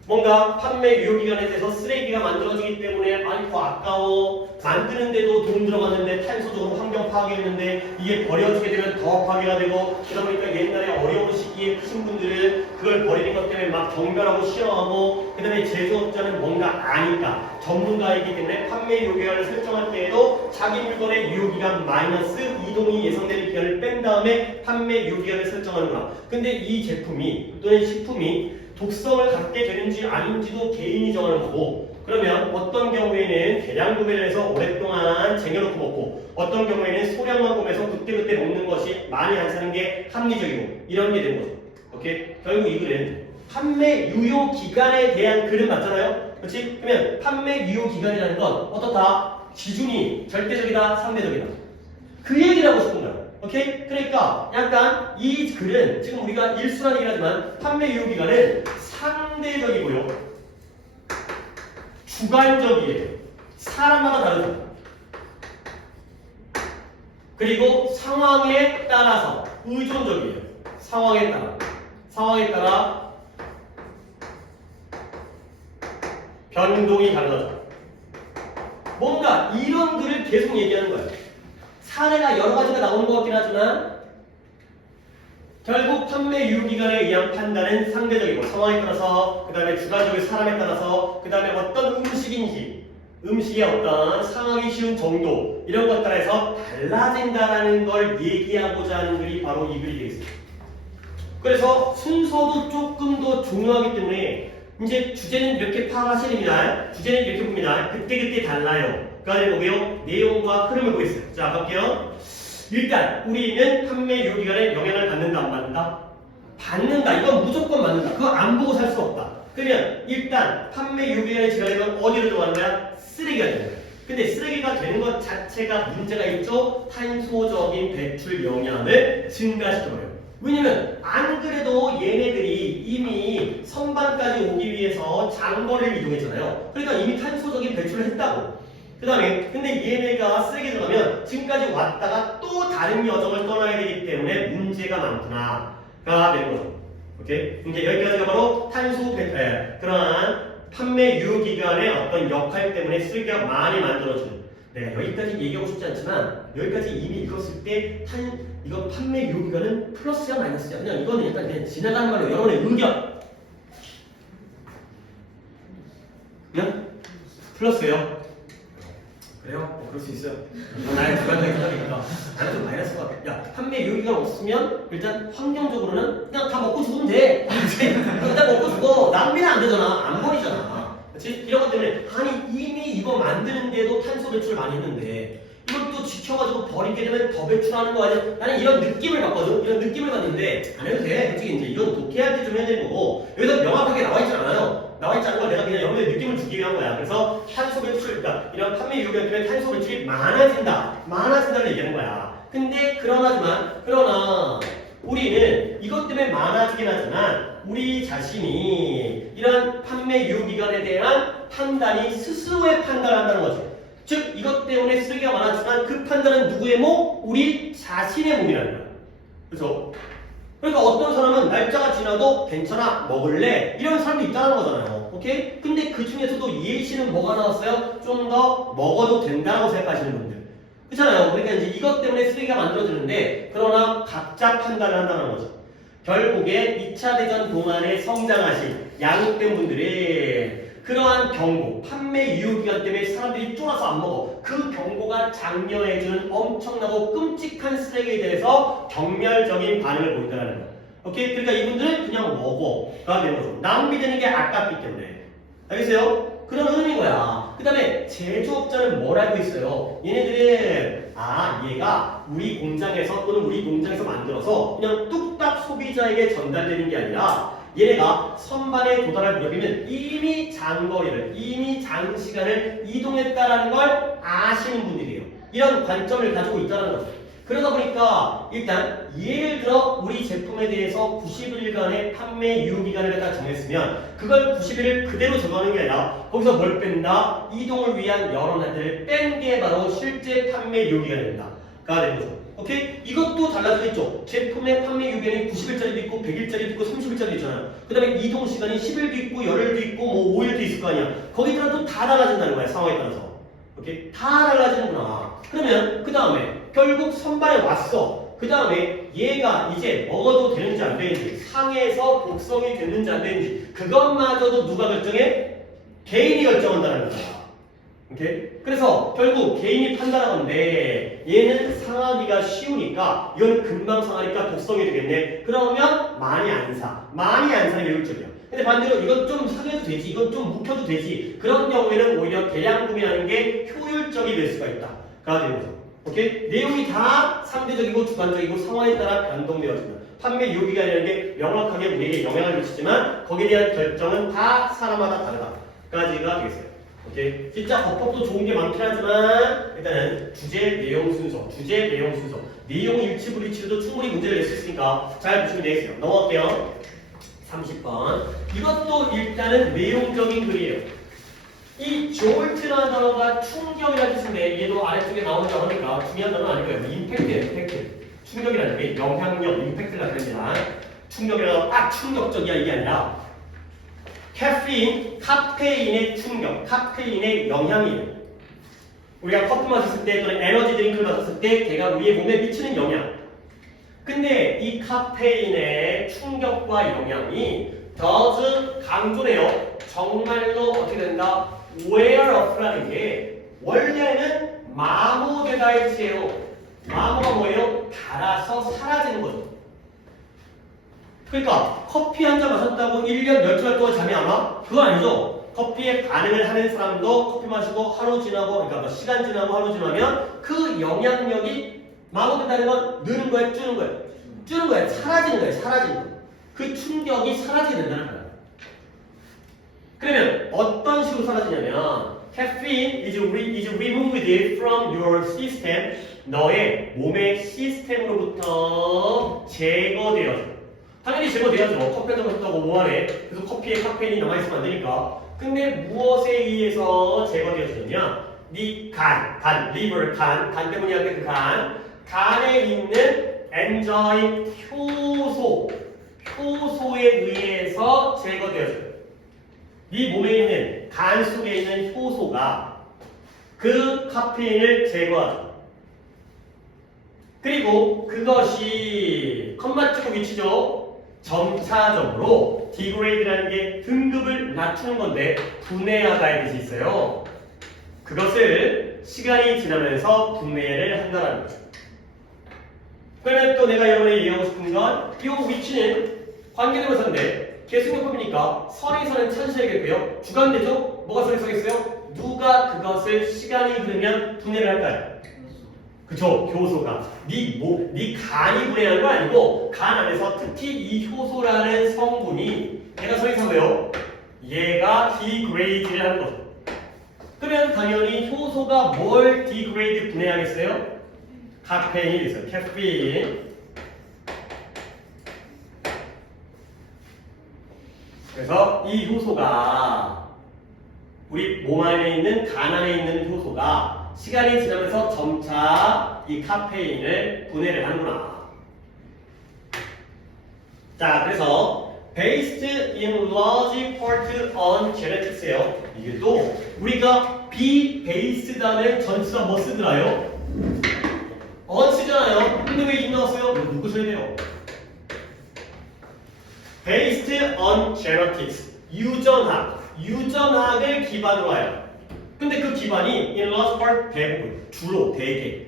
뭔가 판매 유효기간에 대해서 쓰레기가 만들어지기 때문에 더 아까워. 만드는데도 돈 들어갔는데 탄소적으로 환경 파괴했는데 이게 버려지게 되면 더 파괴가 되고 그러다 보니까 옛날에 어려운 시기에 크신 분들은 그걸 버리는 것 때문에 막 경멸하고 싫어하고 그 다음에 제조업자는 뭔가 아니까 전문가이기 때문에 판매 유효기간을 설정할 때에도 자기 물건의 유효기간 마이너스 이동이 예상되는 기간을 뺀 다음에 판매 유효기간을 설정하는구나. 근데 이 제품이 또는 식품이 독성을 갖게 되는지 아닌지도 개인이 정하는 거고 그러면 어떤 경우에는 대량 구매를 해서 오랫동안 쟁여놓고 먹고 어떤 경우에는 소량만 구매해서 그때그때 먹는 것이 많이 안 사는 게 합리적이고 이런 게 되는 거죠. 오케이? 결국 이 글은 판매 유효 기간에 대한 글은 맞잖아요. 그렇지? 그러면 판매 유효 기간이라는 건 어떻다? 기준이 절대적이다, 상대적이다. 그 얘기를 하고 싶은 거야. 오케이? 그러니까 약간 이 글은 지금 우리가 일수라는 얘기를 하지만 판매 유효 기간은 상대적이고요. 주관적이에요. 사람마다 다르죠. 그리고 상황에 따라서 의존적이에요. 상황에 따라 변동이 다르죠. 뭔가 이런 글을 계속 얘기하는 거예요. 사례가 여러 가지가 나오는 것 같긴 하지만 결국 판매 유효기간에 의한 판단은 상대적이고 상황에 따라서 그 다음에 주관적인 사람에 따라서 그 다음에 어떤 음식인지 음식의 어떤 상하기 쉬운 정도 이런 것 따라서 달라진다는 걸 얘기하고자 하는 글이 바로 이 글이 되겠습니다. 그래서 순서도 조금 더 중요하기 때문에 이제 주제는 이렇게 파악하셔야 됩니다. 주제는 이렇게 봅니다. 그때그때 달라요. 그 다음에 뭐예요? 내용과 흐름을 보겠어요. 자, 갈게요. 일단 우리는 판매 유효기간에 영향을 받는다 안 받는다? 받는다. 이건 무조건 받는다. 그거 안 보고 살 수 없다. 그러면 일단 판매 유효기간이 지나면 어디로 들어가는 거야? 쓰레기가 되는 거야. 근데 쓰레기가 되는 것 자체가 문제가 있죠. 탄소적인 배출 영향을 증가시켜버려요. 왜냐면 안 그래도 얘네들이 이미 선반까지 오기 위해서 장거리를 이동했잖아요. 그러니까 이미 탄소적인 배출을 했다고. 그 다음에 근데 얘네가 쓰레기 들어가면 지금까지 왔다가 또 다른 여정을 떠나야 되기 때문에 문제가 많구나가 되는 거죠. 오케이? 이제 여기까지가 바로 탄소 배출, 그러한 판매 유효기간의 어떤 역할 때문에 쓰레기가 많이 만들어지는 내가 여기까지 얘기하고 싶지 않지만 여기까지 이미 읽었을 때 이거 판매 유효기간은 플러스야 마이너스야? 그냥 이거는 약간 그냥 지나가는 말로 여러분의 의견. 그냥 플러스예요. 그래요? 그럴 수 있어요. 나의 주관적인 생각이니까 나는 좀 마이너스가 같아. 야, 판매 유효기간 없으면 일단 환경적으로는 그냥 다 먹고 죽으면 돼. 일단 먹고 죽어. 낭비는 안 되잖아. 안 버리잖아. 그렇지? 이런 것 때문에 아니 이미 이거 만드는데도 탄소 배출 많이 했는데 이걸 또 지켜가지고 버리게 되면 더 배출하는 거 아니야? 나는 이런 느낌을 받거든. 이런 느낌을 받는데 안 해도 돼. 솔직히 이제 이건 독해할 때 좀 해야 되는 거고 여기서 명확하게 나와 있지 않아요. 나와 있지 않은 걸 내가 그냥 여러분의 느낌을 주기 위한 거야. 그래서 탄소 배출, 그러니까 이런 판매 유효기간 때문에 탄소 배출이 많아진다를 얘기하는 거야. 근데 그러나 우리는 이것 때문에 많아지긴 하지만 우리 자신이 이런 판매 유효기간에 대한 판단이 스스로의 판단을 한다는 거죠. 즉 이것 때문에 쓰레기가 많아지만 그 판단은 누구의 몸? 우리 자신의 몸이라는 거야. 그렇죠? 그러니까 어떤 사람은 날짜가 지나도 괜찮아 먹을래 이런 사람도 있다는 거잖아요. 오케이? 근데 그 중에서도 예시는 뭐가 나왔어요? 좀 더 먹어도 된다고 생각하시는 분들 그렇잖아요. 그러니까 이제 이것 때문에 쓰레기가 만들어지는데 그러나 각자 판단을 한다는 거죠. 결국에 2차 대전 동안에 성장하신 양육된 분들이 그러한 경고, 판매 유효기간 때문에 사람들이 쫄아서 안 먹어. 그 경고가 장려해주는 엄청나고 끔찍한 쓰레기에 대해서 경멸적인 반응을 보인다는 거야. 오케이? 그러니까 이분들은 그냥 먹어가 되는 거죠. 낭비되는 게 아깝기 때문에. 알겠어요? 그런 의미인 거야. 그 다음에 제조업자는 뭘 알고 있어요? 얘네들은 얘가 우리 공장에서 또는 우리 공장에서 만들어서 그냥 뚝딱 소비자에게 전달되는 게 아니라 얘네가 선반에 도달할 무렵이면 이미 장거리를, 이미 장시간을 이동했다라는 걸 아시는 분들이에요. 이런 관점을 가지고 있다는 거죠. 그러다 보니까 일단 예를 들어 우리 제품에 대해서 90일간의 판매 유효기간을 갖다 정했으면 그걸 90일을 그대로 적어하는 게 아니라 거기서 뭘 뺀다? 이동을 위한 여러 날들을 뺀 게 바로 실제 판매 유효기간이 된다가 되는 거죠. 오케이? 이것도 달라지겠죠. 제품의 판매 유효기간이 90일짜리도 있고 100일짜리도 있고 30일짜리도 있잖아요. 그 다음에 이동 시간이 10일도 있고 열흘도 있고 뭐 5일도 있을 거 아니야. 거기에 따라 또 다 달라진다는 거야. 상황에 따라서. 오케이? 다 달라지는구나. 그러면 그 다음에 결국 선반에 왔어. 그 다음에 얘가 이제 먹어도 되는지 안 되는지 상해서 독성이 됐는지 안 되는지 그것마저도 누가 결정해? 개인이 결정한다는 거야. 오케이? 그래서 결국 개인이 판단하건데 얘는 상하기가 쉬우니까 이건 금방 상하니까 독성이 되겠네. 그러면 많이 안 사는 게 효율적이야. 근데 반대로 이건 좀 사겨도 되지, 이건 좀 묵혀도 되지. 그런 경우에는 오히려 대량 구매하는 게 효율적이 될 수가 있다. 가 되는 거죠. 오케이? 내용이 다 상대적이고 주관적이고 상황에 따라 변동되어집니다. 판매 유효기간이라는 게 명확하게 우리에게 영향을 미치지만 거기에 대한 결정은 다 사람마다 다르다까지가 되겠어요. 오케이? 진짜 법법도 좋은 게 많긴 하지만 일단은 주제, 내용 순서 내용 일치불일치로도 충분히 문제를 낼 수 있으니까 잘 보시면 되겠어요. 넘어갈게요. 30번 이것도 일단은 내용적인 글이에요. 이 jolt라는 단어가 충격이라는 뜻인데 얘도 아래쪽에 나온다고 하니까 중요한 단어는 아니고요. 임팩트. 충격이라는 게 영향력, 임팩트를 나타냅니다. 충격이라고 딱 충격적이야 이게 아니라 카페인의 충격, 카페인의 영향이에요. 우리가 커피 마셨을 때 또는 에너지 드링크를 마셨을 때 걔가 우리의 몸에 미치는 영향. 근데 이 카페인의 충격과 영향이 does 강조네요. 정말로 어떻게 된다? wear off라는 게 원래는 마모되다의 뜻이에요. 마모가 뭐예요? 달아서 사라지는 거죠. 그러니까 커피 한 잔 마셨다고 1년 12달 동안 잠이 안 와? 그거 아니죠. 커피에 반응을 하는 사람도 커피 마시고 하루 지나고 그러니까 뭐 시간 지나고 하루 지나면 그 영향력이 마모된다는 건 느는 거예요? 줄는 거예요? 줄는 거예요. 사라지는 거예요. 그 충격이 사라지게 된다는 거예요. 그러면 어떤 식으로 사라지냐면 caffeine is removed from your system. 너의 몸의 시스템으로부터 제거되어져. 당연히 제거돼야죠. 커피 한잔 마셨다고 뭐하래. 그래서 커피에 카페인이 남아있으면 안 되니까. 근데 무엇에 의해서 제거되어지느냐? 네 liver 간 때문에 할 때 그 간에 있는 엔자임 효소에 의해서 제거되어져요. 네 몸에 있는 간 속에 있는 효소가 그 카페인을 제거하죠. 그리고 그것이 컴마 찍고 위치죠. 점차적으로 디그레이드라는 게 등급을 낮추는 건데 분해하다의 뜻이 있어요. 그것을 시간이 지나면서 분해를 한다는 거죠. 그러면 또 내가 여러분이 얘기하고 싶은 건 이 위치는 관계대명사인데 계승용법이니까 선에서는 찾으셔야겠고요. 주관되죠? 뭐가 선에 서있어요? 누가 그것을 시간이 흐르면 분해를 할까요? 그쵸? 효소가. 네 간이 분해하는 거 아니고 간 안에서 특히 이 효소라는 성분이 얘가 서있어서요. 얘가 디그레이드를 하는 거죠. 그러면 당연히 효소가 뭘 디그레이드 분해하겠어요? 카페인이 있어요. 카페인. 그래서 이 효소가 우리 몸 안에 있는 간 안에 있는 효소가 시간이 지나면서 점차 이 카페인을 분해를 하는구나. 자, 그래서 based in large part on genetics예요. 이게 또 우리가 be based 다음에 전치사 뭐 쓰더라요? on 쓰잖아요. 근데 왜 이 나왔어요? 이거 누구 써야 돼요? based on genetics. 유전학을 기반으로 하여. 근데 그 기반이 in large part 대부분, 주로, 대개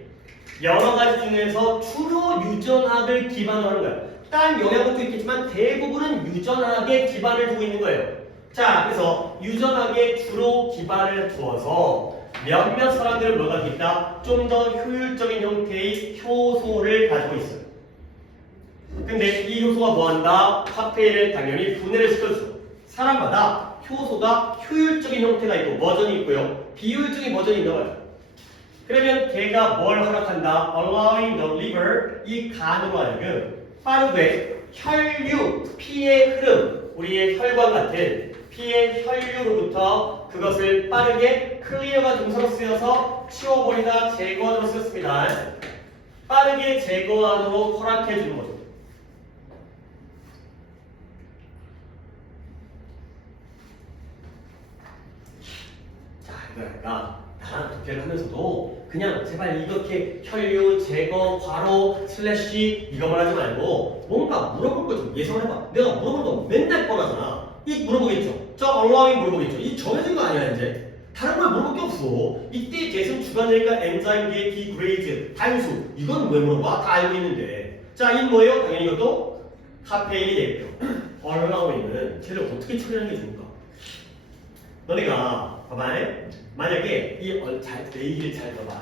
여러 가지 중에서 주로 유전학을 기반으로 하는 거예요. 딴 영향도 있겠지만 대부분은 유전학에 기반을 두고 있는 거예요. 자, 그래서 유전학에 주로 기반을 두어서 몇몇 사람들은 뭐가 가지고 있다? 좀 더 효율적인 형태의 효소를 가지고 있어요. 근데 이 효소가 뭐한다? 카페인을 당연히 분해를 시켜주죠. 사람마다 효소가 효율적인 형태가 있고 버전이 있고요. 비효율적인 버전이 있는 거예요. 그러면 걔가 뭘 허락한다? Allowing the liver, 이 간으로 하여금 빠르게 혈류, 피의 흐름, 우리의 혈관 같은 피의 혈류로부터 그것을 빠르게 클리어가 동사로 쓰여서 치워버리다, 제거하도록 쓰였습니다. 빠르게 제거하도록 허락해 주는 거죠. 자, 그러니까 나랑 독해를 하면서도 그냥 제발 이렇게 혈류, 제거, 괄호, 슬래시 이거만 하지 말고 뭔가 물어볼 거 좀 예상을 해봐. 내가 물어볼 거 맨날 뻔하잖아. 이 물어보겠죠. 저 언라인 물어보겠죠. 이 정해진 거 아니야 이제. 다른 걸 물어볼 게 없어. 이때 계속 주관되니까 엔자임 뒤에 디그레이드, 단수. 이건 왜 물어봐? 다 알고 있는데. 자, 이 뭐예요? 당연히 이것도 카페인이 되겠죠. 언라인은 쟤를 어떻게 처리하는 게 좋을까? 너네가 봐봐. 만약에 내 얘기를 잘 들어봐.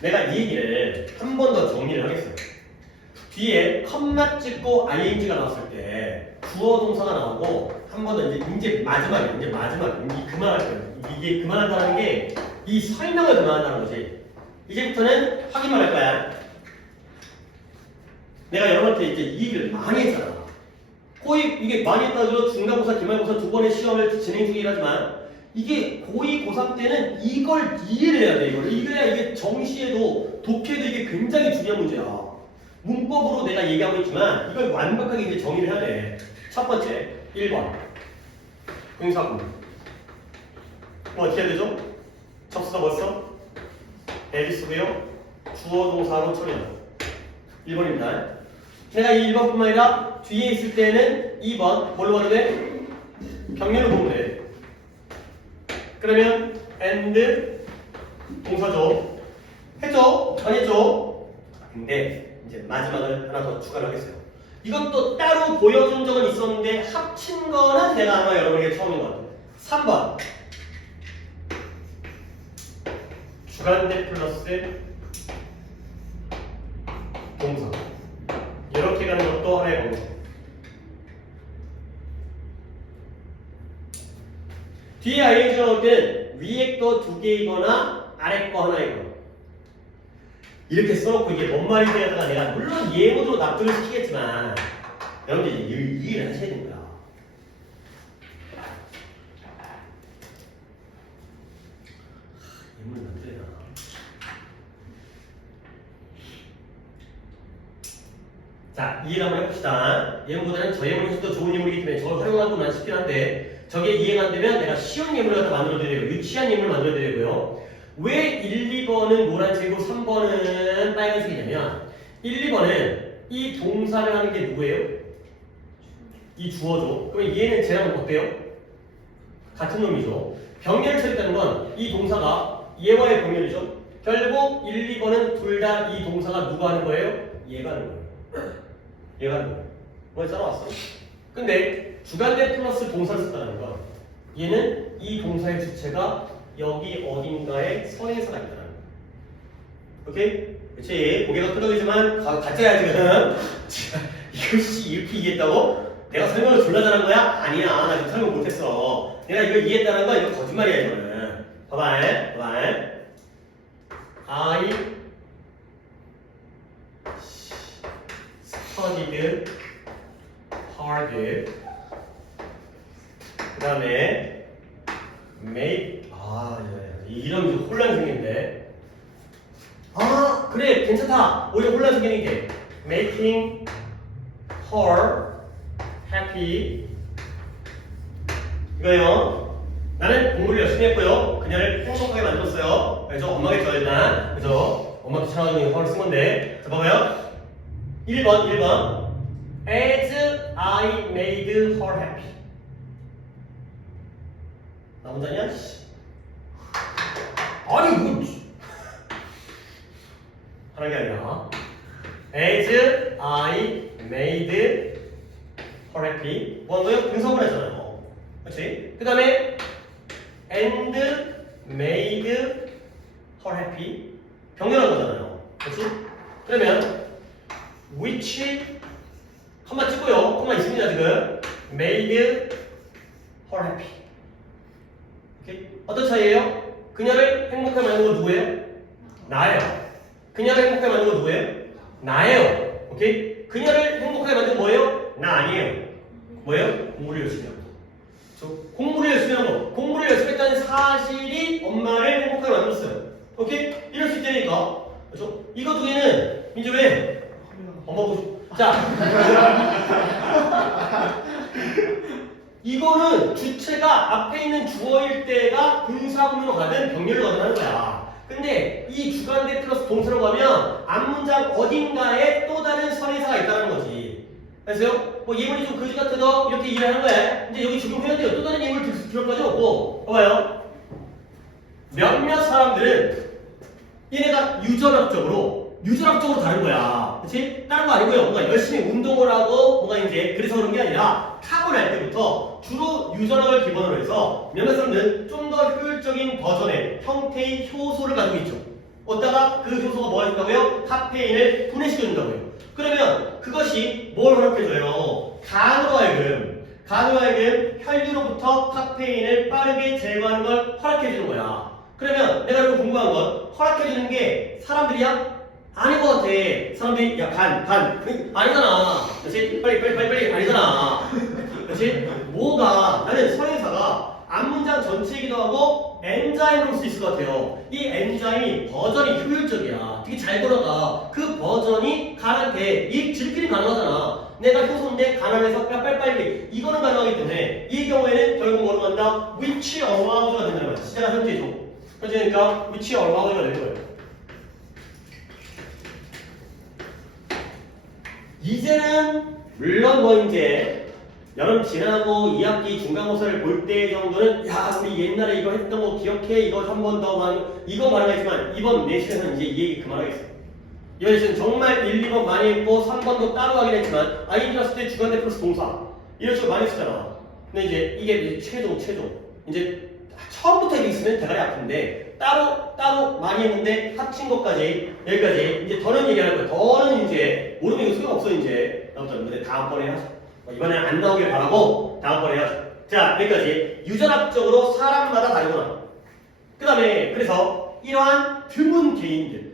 내가 이 얘기를 한 번 더 정리를 하겠어요. 뒤에 컴마 찍고 ing가 나왔을 때 주어 동사가 나오고 한 번 더 이제 마지막에 이제 그만할 거예요. 이게 그만한다는 게 이 설명을 그만한다는 거지. 이제부터는 확인만 할 거야. 내가 여러분한테 이제 이 얘기를 많이 했잖아. 거의 이게 많이 했다고 중간고사, 기말고사 두 번의 시험을 진행 중이라지만 이게 고2, 고3 때는 이걸 이해를 해야 돼. 이걸 이래야 이게 정시에도 독해도 이게 굉장히 중요한 문제야. 문법으로 내가 얘기하고 있지만 이걸 완벽하게 이제 정의를 해야 돼. 첫 번째 1번 분사구 뭐 어떻게 해야 되죠? 접수가 벌써 에비스고요. 주어 동사로 처리한다. 1번입니다. 내가 이 1번뿐만 아니라 뒤에 있을 때는 2번 뭘로 가도 돼? 병렬로 보면 돼. 그러면 and 동사죠. 했죠? 안 했죠? 근데 이제 마지막을 하나 더 추가를 하겠어요. 이것도 따로 보여준 적은 있었는데 합친 거는 내가 아마 여러분에게 처음인 것 같아요. 3번 주관대 플러스 동사 이렇게 가는 것도 하나의 방법. 뒤에 ing가 나올 때는 위에 거 두 개이거나 아래 거 하나이거나 이렇게 써놓고 이게 뭔 말이 되다가 내가 물론 예문으로 납득을 시키겠지만 여러분들이 이해를 하셔야 됩니다. 예문을 납득해야 되나? 자, 이해를 한번 해봅시다. 예문보다는 저 예문이 더 좋은 예문이기 때문에 저걸 활용하고 난 싶긴 한데 저게 이해가 안 되면 내가 쉬운 예문을 갖다 만들어드려야 되고 유치한 예문을 만들어드려야 되고요. 왜 1, 2번은 노란색이고 3번은 빨간색이냐면 1, 2번은 이 동사를 하는 게 누구예요? 이 주어죠. 그럼 얘는 쟤랑 어때요? 같은 놈이죠. 병렬을 처리했다는 건 이 동사가 얘와의 병렬이죠. 결국 1, 2번은 둘 다 이 동사가 누가 하는 거예요? 얘가 하는 거예요. 얘가 하는 거예요. 뭐에 따라왔어? 근데 주관대 플러스 동사를 썼다는 건 얘는 이 동사의 주체가 여기 어딘가에 선에서가 있다는 거예요. 오케이? 그렇지? 고개가 끄덕이지만 가짜야 지금. 이것이 이렇게 이해했다고? 내가 설명을 졸라 잘한 거야? 아니야. 나 지금 설명 못했어. 내가 이걸 이해했다는 건 이거 거짓말이야 이거는. 봐봐. I studied hard. 그 다음에 make 이 이름이 좀 혼란 생긴데. 그래 괜찮다. 오히려 혼란 생기는 게 making her happy. 이거요. 나는 공부를 열심히 했고요. 그녀를 행복하게 만들었어요. 그래서 엄마겠죠 일단. 그래서 엄마 귀찮아가지고 her를 쓴 건데. 자 봐봐요. 1번 as I made her happy. 나 혼자냐? 아니 이거 하는 게 아니라 as I made her happy. 뭐 하고요? 분석을 했잖아요. 그렇지? 그 다음에 and made her happy. 병렬한 거잖아요. 그렇지? 그러면 which 컴마 찍고요. 컴마 있습니다 지금. made her happy. 오케이? 어떤 차이예요? 그녀를 행복하게 만든 건 누구예요? 나예요. 그녀를 행복하게 만든 건 누구예요? 나예요. 오케이? 그녀를 행복하게 만든 건 뭐예요? 나 아니에요. 뭐예요? 공부를 열심히 하고. 공부를 열심히 한 거. 공부를 열심히 했다는 사실이 엄마를 행복하게 만들었어요. 오케이? 이럴 수 있다니까. 그렇죠? 이거 두 개는 이제 왜? 엄마 보고 싶어. 자. 이거는 주체가 앞에 있는 주어일 때가 분사구문으로 가든 병렬로 가든 하는 거야. 근데 이 주관대 플러스 동사로 가면 앞문장 어딘가에 또 다른 선의사가 있다는 거지. 그래서요? 뭐 예문이 좀 거지 같아도 이렇게 이해를 하는 거야. 근데 여기 적용해야 돼요. 또 다른 예문을 들을 필요까지 없고. 봐봐요. 몇몇 사람들은 얘네가 유전학적으로 다른 거야. 그치? 다른 거 아니고요. 뭔가 열심히 운동을 하고 뭔가 이제 그래서 그런 게 아니라 타고날 때부터 주로 유전학을 기본으로 해서 몇몇 사람들은 좀 더 효율적인 버전의 형태의 효소를 가지고 있죠. 어디다가 그 효소가 뭐가 있다고요? 카페인을 분해시켜준다고요. 그러면 그것이 뭘 허락해줘요? 간으로 하여금 혈류로부터 카페인을 빠르게 제거하는 걸 허락해주는 거야. 그러면 내가 이거 궁금한 건 허락해주는 게 사람들이야? 아닌 것 같아. 사람들이 야 아니잖아. 그렇지? 빨리 아니잖아. 그렇지? 뭐가 나는 선행사가 앞문장 전체이기도 하고 엔자임으로 볼 수 있을 것 같아요. 이 엔자임이 버전이 효율적이야. 되게 잘 돌아가. 그 버전이 간한테 이 질끼리 가능하잖아. 내가 효소인데 간안해서 빨리 이거는 가능하기 때문에 이 경우에는 결국 뭐로 간다? which allowed가 된다는 거야. 시제가 현재죠. 그러니까 which allowed가 되는 거예요. 이제는 물론 뭐 이제 여름 지나고 2학기 중간고사를 볼 때 정도는 야 우리 옛날에 이거 했던 거 기억해? 이거 한 번 더 이거 말하겠지만 이번 내신에서는 이제 이 얘기 그만하겠어요. 이번 내신은 정말 1, 2번 많이 했고 3번도 따로 하긴 했지만 아이디 났을 때 주관대 플러스 동사 이런 식으로 많이 쓰잖아. 근데 이제 이게 이제 최종 이제 처음부터 이게 있으면 대가리 아픈데 따로 많이 했는데 합친 것까지 여기까지 이제 더는 얘기할 거야. 더는 이제 모르면 이거 소용없어 이제. 근데 다음번에 하자. 이번에 안 나오길 바라고 다음번에 하자. 자 여기까지. 유전학적으로 사람마다 다르구나. 그 다음에 그래서 이러한 드문 개인들은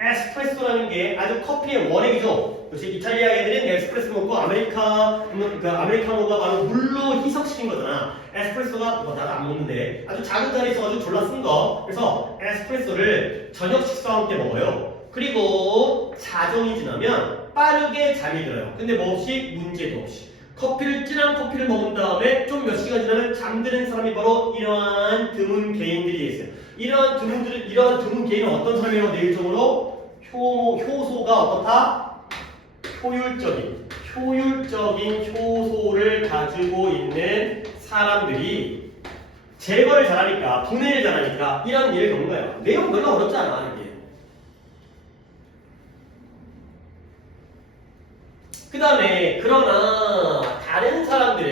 에스프레소라는 게 아주 커피의 원액이죠. 그렇지? 이탈리아 애들은 에스프레소 먹고 아메리카노가 바로 물로 희석시킨 거잖아. 에스프레소가 나도 안 먹는데 아주 작은 잔에 있어가지고 졸라 쓴 거. 그래서 에스프레소를 저녁 식사할 때 먹어요. 그리고 자정이 지나면 빠르게 잠이 들어요. 근데 뭐 없이? 문제도 없이. 진한 커피를 먹은 다음에 좀 몇 시간 지나면 잠드는 사람이 바로 이러한 드문 개인들이 있어요. 이러한 드문 개인은 어떤 사람이라고 내일적으로? 효소가 어떻다? 효율적인 효소를 가지고 있는 사람들이 제거를 잘하니까, 분해를 잘하니까 이런 일을 겪는 거예요. 내용 별로 어렵지 않아, 이게. 그 다음에 그러나 다른 사람들은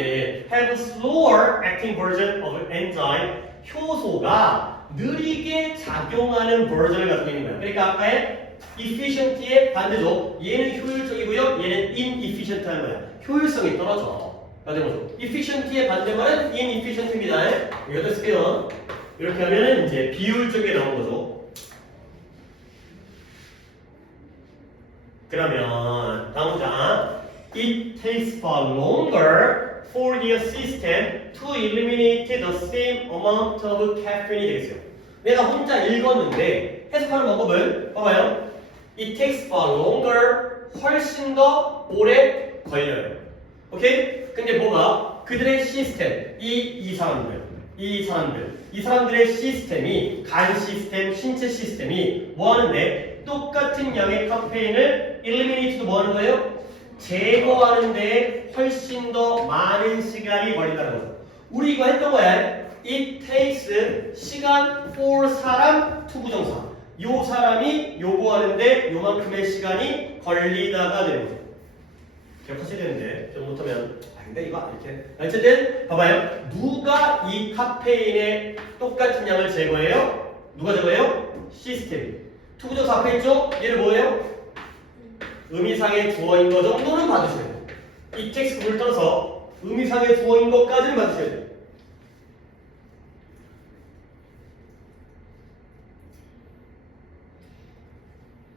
have slower acting version of enzyme 효소가 느리게 작용하는 버전을 가지고 있는 거예요. 그러니까 아까의 efficient의 반대죠. 얘는 효율적이고요. 얘는 inefficient한 거예요. 효율성이 떨어져. 반대죠. efficient의 반대말은 inefficient입니다. 이것도 쓸게요. 이렇게 하면은 이제 비효율적이 나온 거죠. 그러면 다음 문장. It takes far longer for the system to eliminate the same amount of caffeine이 되겠어요. 내가 혼자 읽었는데 해석하는 방법은 봐봐요. It takes far longer 훨씬 더 오래 걸려요. 오케이? 근데 뭐가? 그들의 시스템 이 사람들의 시스템이 간 시스템, 신체 시스템이 뭐 하는데 똑같은 양의 카페인을 eliminate도 뭐 하는 거예요? 제거하는데 훨씬 더 많은 시간이 걸린다는 거죠. 우리 이거 했던 거야. It takes 시간 for 사람 to 부정사. 요 사람이 요구하는데 요만큼의 시간이 걸리다가 되는 거죠. 기억하셔야 되는데 좀 못하면 근데 이거 이렇게 어쨌든 봐봐요. 누가 이 카페인의 똑같은 양을 제거해요? 누가 제거해요? 시스템이. 투부정사 앞에 있죠? 얘를 뭐예요? 의미상의 주어인 거 정도는 받으셔야 돼요. 이 텍스트를 떠서 의미상의 주어인 것까지는 받으셔야 돼요.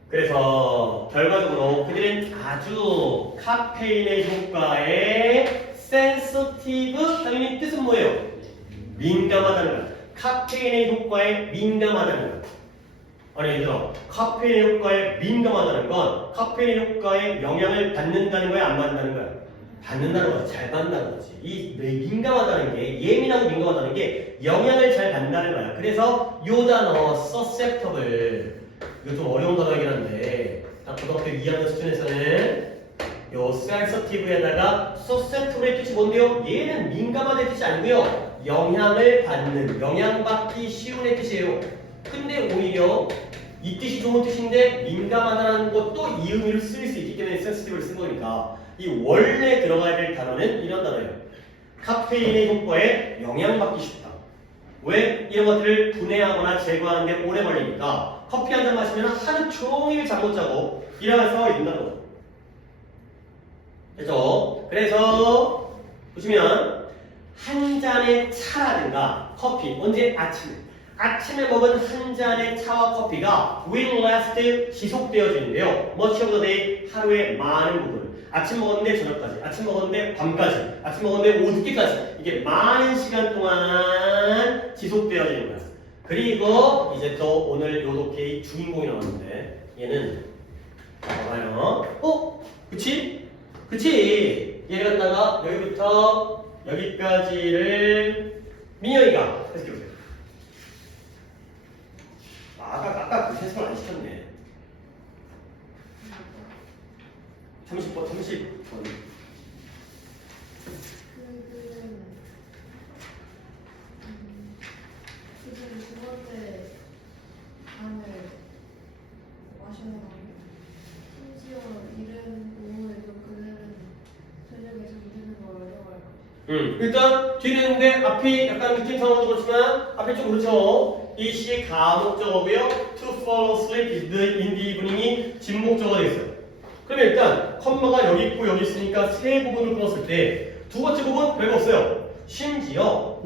그래서 결과적으로 그들은 아주 카페인의 효과에 센서티브 당연히 뜻은 뭐예요? 민감하다는 거야. 카페인의 효과에 민감하다는 거야. 아니 얘들아 카페인의 효과에 민감하다는 건 카페인의 효과에 영향을 받는다는 거야 안 받는다는 거야? 받는다는 거야. 잘 받는다는 거지. 이 민감하다는 게 예민하고 민감하다는 게 영향을 잘 받는다는 거야. 그래서 요 단어 susceptible 이거 좀 어려운 단어이긴 한데 딱 고등학교 2학년 수준에서는 요 sensitive에다가 susceptible의 뜻이 뭔데요? 얘는 민감하다의 뜻이 아니고요. 영향을 받는, 영향받기 쉬운의 뜻이에요. 근데 오히려 이 뜻이 좋은 뜻인데 민감하다는 것도 이 의미로 쓰일 수 있기 때문에 sensitive를 쓴 거니까 이 원래 들어가야 될 단어는 이런 단어예요. 카페인의 효과에 영향받기 쉽다. 왜? 이런 것들을 분해하거나 제거하는 데 오래 걸리니까 커피 한 잔 마시면 하루 종일 잠 못 자고 일어나서 있는다는 거죠. 그렇죠? 그래서 보시면 한 잔의 차라든가 커피 언제? 아침에 먹은 한 잔의 차와 커피가 will last 지속되어지는데요. much of the day 하루의 많은 부분. 아침 먹었는데 저녁까지, 아침 먹었는데 밤까지, 아침 먹었는데 오후 늦게까지 이게 많은 시간 동안 지속되어지는 거예요. 그리고 이제 또 오늘 요 독해의 주인공이 나왔는데 얘는 봐봐요. 그치? 얘를 갖다가 여기부터 여기까지를 민영이가 해석해보세요. 아까 그 해석을 안 시켰네. 30번. 그들은 두 번째 잔을 마시는 거예요. 심지어 이른 오후에도 그들은 저녁에 잠드는 걸 어려워할 거예요. 일단 뒤에 있는데 앞이 약간 느낌상으로 그렇지만 앞이 좀 그렇죠. 이 시의 가목적어고요. To fall asleep in the evening이 진목적어가 되겠어요. 그러면 일단 컴마가 여기 있고 여기 있으니까 세 부분을 끊었을 때 두 번째 부분 별거 없어요. 심지어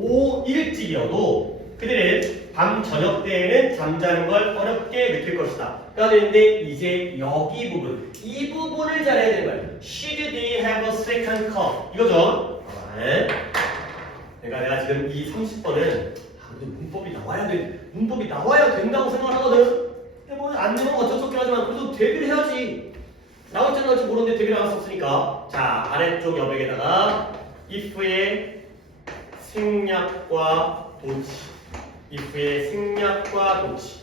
일찍이어도 그들은 밤 저녁 때에는 잠자는 걸 어렵게 느낄 것이다. 그런데 이제 여기 부분, 이 부분을 잘해야 되는 거예요. Should they have a second cup? 이거죠. 그러니까 내가 지금 이 30번은 문법이 나와야 된다고 생각을 하거든. 근데 뭐 안 되면 어쩔 수 없긴 하지만 그래도 대비를 해야지. 나올지 안 나올지 모르는데 대비를 할 수 없으니까 자 아래쪽 여백에다가 if의 생략과 도치 if의 생략과 도치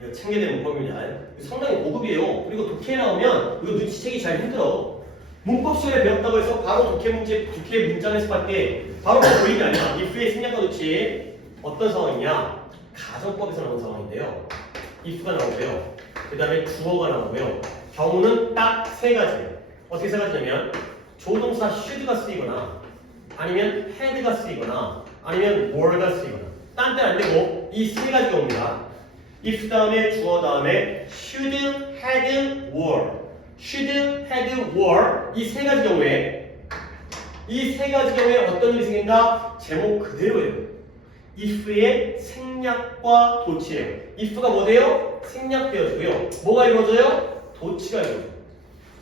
이거 챙겨야 되는 문법입니다. 상당히 고급이에요. 그리고 독해에 나오면 이거 눈치채기 잘 힘들어. 문법 시간에 배웠다고 해서 바로 독해 문제, 독해 문장 해석할 때 바로 보이는 게 아니라 if의 생략과 도치 어떤 상황이냐? 가정법에서 나오는 상황인데요. if가 나오고요. 그 다음에 주어가 나오고요. 경우는 딱 세 가지예요. 어떻게 세 가지냐면 조동사 should가 쓰이거나 아니면 had가 쓰이거나 아니면 were가 쓰이거나 딴 데는 안 되고 이 세 가지 경우입니다. if 다음에 주어 다음에 should, had, were should, had, were 이 세 가지 경우에 어떤 일이 생긴다? 제목 그대로예요. if의 생략과 도치예요. if가 뭐 돼요? 생략되어지고요. 뭐가 이루어져요? 도치가 이루어져요.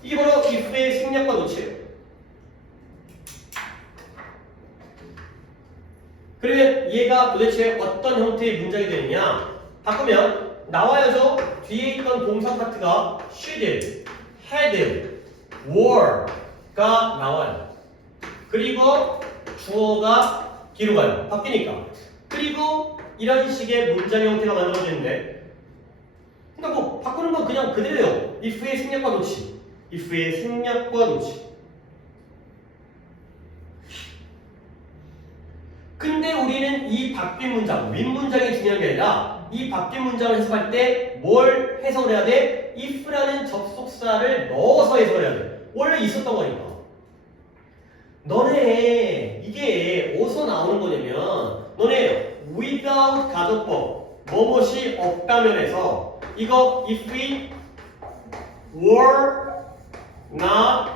이게 바로 if의 생략과 도치예요. 그러면 얘가 도대체 어떤 형태의 문장이 되느냐? 바꾸면 나와야죠. 뒤에 있던 동사 파트가 should, had, were가 나와요. 그리고 주어가 뒤로 가요. 바뀌니까. 그리고 이런 식의 문장 형태가 만들어지는데 그러니까 뭐 바꾸는 건 그냥 그대로예요. if의 생략과 도치 if의 생략과 도치 근데 우리는 이 바뀐 문장, 윗문장이 중요한 게 아니라 이 바뀐 문장을 해석할 때 뭘 해석을 해야 돼? if라는 접속사를 넣어서 해석을 해야 돼. 원래 있었던 거니까. 너네 이게 어디서 나오는 거냐면 너네 without 가정법 뭐뭇이 없다면에서 이거 if it were not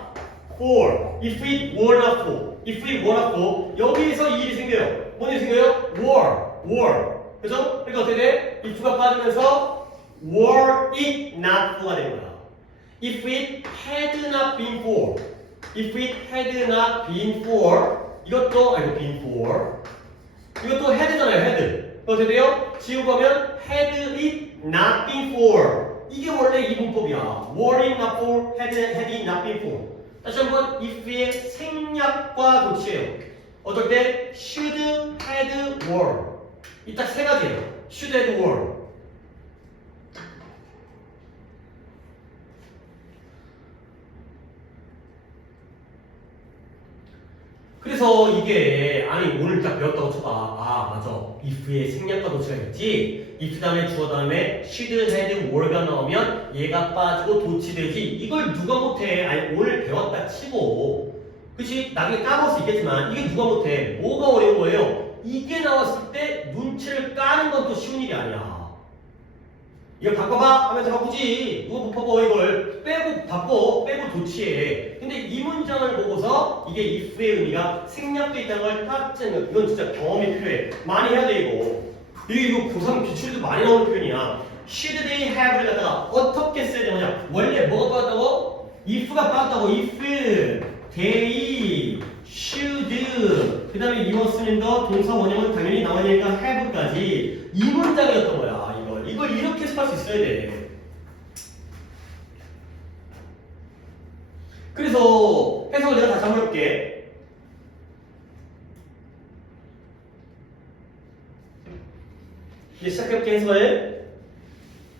for if it were not for 여기에서 이 일이 생겨요. 뭔 일이 생겨요? were 그죠? 그러니까 어떻게 돼? if가 빠지면서 were it not for가 되는 거야. if it had not been for if it had not been for 이것도 had잖아요. had 어떻게 돼요? 지우고 하면 had it not been for 이게 원래 이 문법이야. were it not for had it not been for 다시 한번 if의 생략과 도치예요. 어떨 때 should, had, were 이 딱 세 가지예요. should, had, were 그래서 이게 아니 오늘 딱 배웠다고 쳐봐. 아 맞아. if의 생략과 도치가 있지. if 다음에 주어 다음에 should, had, were가 나오면 얘가 빠지고 도치되지. 이걸 누가 못해? 아니 오늘 배웠다 치고 그치? 나중에 까먹을 수 있겠지만 이게 누가 못해? 뭐가 어려운 거예요? 이게 나왔을 때 눈치를 까는 건 또 쉬운 일이 아니야. 이거 바꿔봐 하면서 바꾸지. 누가 못 바꿔 이걸 빼고 바꿔 빼고 도치해. 근데 이 문장을 보고서 이게 if의 의미가 생략돼 있다는 걸 딱 찍는 이건 진짜 경험이 필요해. 많이 해야 돼 이거 고3 기출도 많이 나오는 표현이야. should they have를 갖다가 어떻게 써야 되느냐. 원래 뭐가 빠졌다고? if가 빠졌다고. if they should 그 다음에 이었으면 더 동사 원형은 당연히 나와야 되니까 have까지 이 문장이었던 거야. 이걸 이렇게 해석할 수 있어야 돼. 그래서 해석을 내가 다시 한번 해볼게. 이제 시작해볼게 해석을.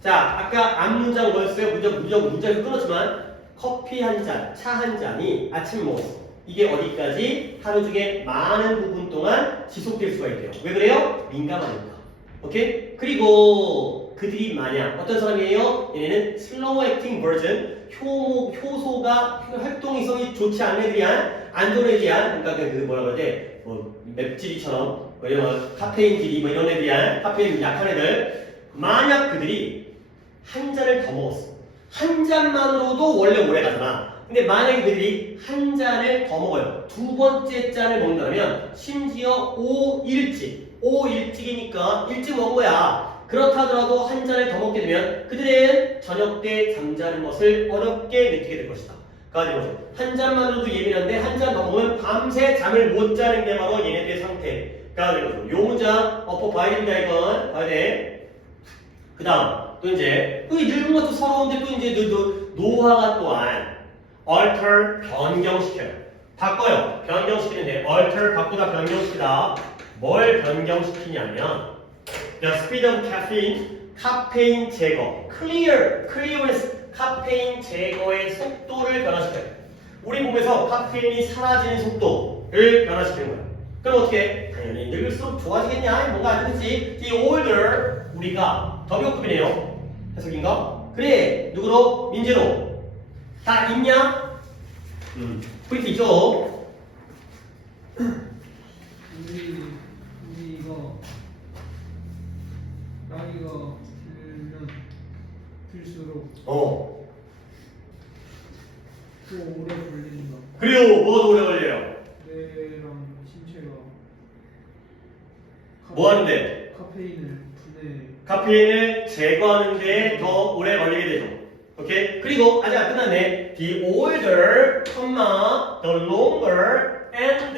자, 아까 앞 문장 뭐였어요? 문장에서 끊었지만 커피 한 잔, 차 한 잔이 아침 먹었어. 이게 어디까지? 하루 중에 많은 부분 동안 지속될 수가 있대요. 왜 그래요? 민감하니까. 오케이? 그리고 그들이 만약 어떤 사람이에요? 얘네는 slow acting version 효소가 활동성이 좋지 않은 애들이 안 좋은 애들이 그러니까 그 뭐라 그러지? 뭐 맵찔이처럼 뭐 이런 카페인질이 뭐 이런 애들이 카페인 약한 애들 만약 그들이 한 잔을 더 먹었어. 한 잔만으로도 원래 오래 가잖아. 근데 만약에 그들이 한 잔을 더 먹어요. 두 번째 잔을 먹는다면 심지어 5일찍이니까 일찍 먹은 거야. 그렇다 하더라도 한 잔을 더 먹게 되면 그들은 저녁 때 잠자는 것을 어렵게 느끼게 될 것이다. 그러니까 한 잔만으로도 예민한데 한 잔 더 먹으면 밤새 잠을 못 자는 게 바로 얘네들의 상태가 되는 거죠. 요 문장 봐야 됩니다. 이건 봐야 돼. 그 다음 또 이제 또 늙은 것도 서러운데 또 이제 노화가 또한 alter 변경시켜요. 바꿔요. 변경시키는데 alter 바꾸다 변경시키다. 뭘 변경시키냐면 the speed of caffeine 카페인 제거 clearness 카페인 제거의 속도를 변화시켜요. 우리 몸에서 카페인이 사라지는 속도를 변화시키는 거예요. 그럼 어떻게? 당연히 늙을수록 좋아지겠냐? 뭔가 안 되지. The older 우리가 더비급이네요. 해석인가? 그래. 누구로? 민재로. 다 있냐? 포인트 있죠? 우리 이거 나이가 들면 들수록 또 오래 걸린다. 그래요. 뭐가 더 오래 걸려요? 뇌랑 신체가 뭐 하는데? 카페인을 제거하는데 더 오래 걸리게 되죠. 오케이? 그리고 아직 안 끝났네. The older, the longer, and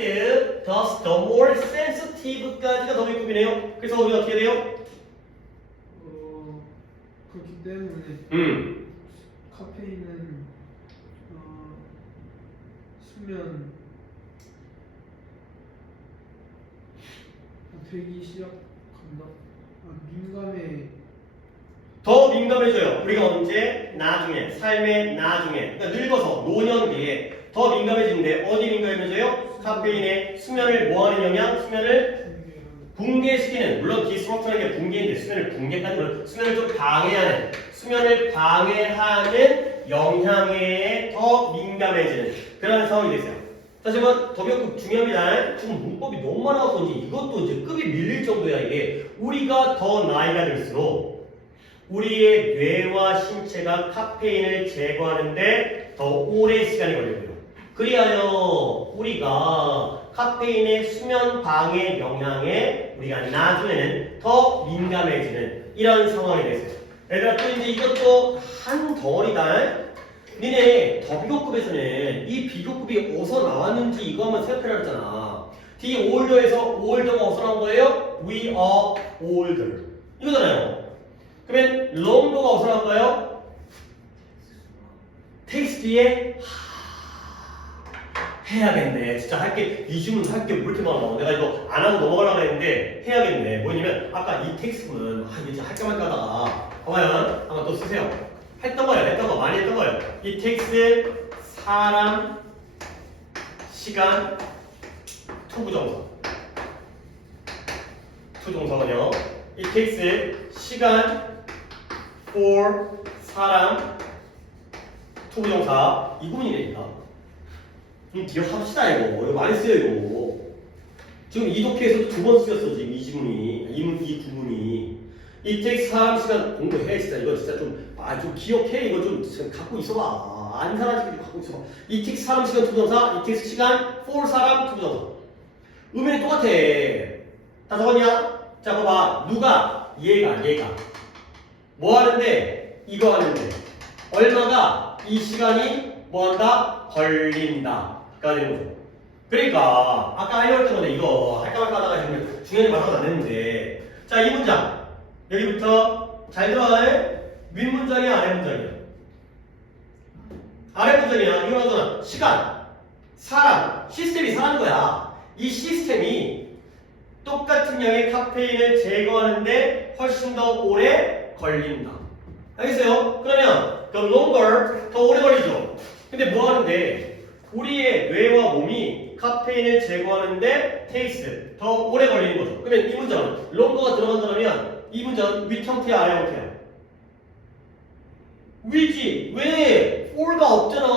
thus the more sensitive까지가 더비급이네요. 그래서 우리가 어떻게 돼요? 그렇기 때문에 카페인은 수면 되기 시작한다. 더 민감해져요. 우리가 언제? 나중에. 삶의 나중에. 그러니까 늙어서 노년 뒤에 더 민감해지는데 어디 민감해져요? 카페인의 수면을 뭐하는 영향? 수면을 붕괴시키는. 물론 디스럽트라는 게 붕괴인데 수면을 붕괴까지는 수면을 좀 방해하는. 수면을 방해하는 영향에 더 민감해지는 그런 상황이 되세요. 하지만 더비급 중요합니다. 지금 문법이 너무 많아서 이제 이것도 이제 급이 밀릴 정도야 이게. 우리가 더 나이가 들수록 우리의 뇌와 신체가 카페인을 제거하는데 더 오래 시간이 걸리고요. 그리하여 우리가 카페인의 수면 방해 영향에 우리가 나중에는 더 민감해지는 이런 상황이 되세요. 얘들아 또 이제 이것도 한 덩어리다. 니네 더 비교급에서는 이 비교급이 어디서 나왔는지 이거 한번 생각해라 했잖아. The older에서 older가 어디서 나온 거예요? We are older 이거잖아요. 그러면 longer가 어디서 나온 거예요? 텍스트 뒤에 해야겠네. 진짜 할게 이 질문 할게 왜 이렇게 많아. 내가 이거 안 하고 넘어가려고 했는데 해야겠네. 뭐냐면 아까 이 텍스트는 이게 진짜 할까 말까 하다가 봐봐요. 한번 또 쓰세요. 했던 거 많이 했던 거예요. 이 텍스트 사람 시간 투부정사 투동사군요. 이 텍스트 시간 for 사람 투부정사 이 부분이 되니까 기억합시다. 이거 많이 써요. 이거 지금 이 독해에서도 두 번 쓰였어. 지금 이 지문이 이 구문이 이 텍스트 사람 시간 공부해. 진짜 이거 진짜 좀 기억해. 이거 좀 갖고 있어봐. 안 사라지게 갖고 있어봐. 이 텍스트 사람 시간 투부정사, 이 텍스트 시간 for 사람 투부정사. 의미는 똑같아. 다 적었냐? 자, 봐봐. 누가? 얘가. 뭐 하는데? 이거 하는데. 얼마가? 이 시간이 뭐 한다? 걸린다. 가 되는 거죠. 그러니까 아까 알려줬던 건데 이거 할까 말까 하다가 지금 중요한 말하고 안 했는데 자, 이 문장. 여기부터 잘 들어가요. 윗문장이야, 아랫문장이야? 아랫문장이야. 이거 하잖아. 시간, 사람, 시스템이 사는 거야. 이 시스템이 똑같은 양의 카페인을 제거하는데 훨씬 더 오래 걸린다. 알겠어요? 그러면 the longer 더 오래 걸리죠. 근데 뭐 하는데 우리의 뇌와 몸이 카페인을 제거하는데 takes 더 오래 걸리는 거죠. 그러면 이 문장은 longer가 들어간다면 이 문장은 윗 형태야, 아래 형태야? 위지. 왜? for가 없잖아.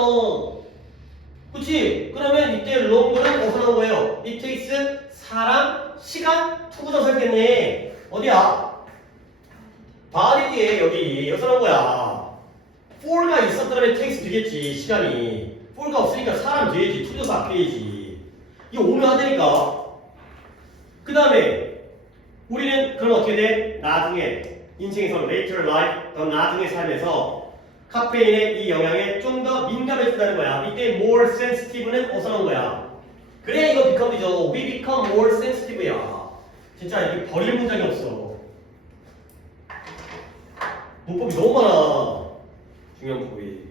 그치? 그러면 이때 longer는 어디서 나온 거예요? it takes 사람, 시간, 투부정사겠네. 어디야? body 뒤에 여기서 나온 거야. for가 있었더라면 takes 되겠지, 시간이. for가 없으니까 사람 뒤에지, 투부정사 앞에지. 이거 오면 하다니까. 그 다음에 우리는 그럼 어떻게 돼? 나중에 인생에서 later life, 더 나중의 삶에서 카페인의 이 영향에 좀 더 민감해진다는 거야. 이때 more sensitive는 어디서 나온 거야? 그래 이거 become이죠. We become more sensitive야. 진짜 이게 버릴 문장이 없어. 문법이 너무 많아. 중요한 문법이.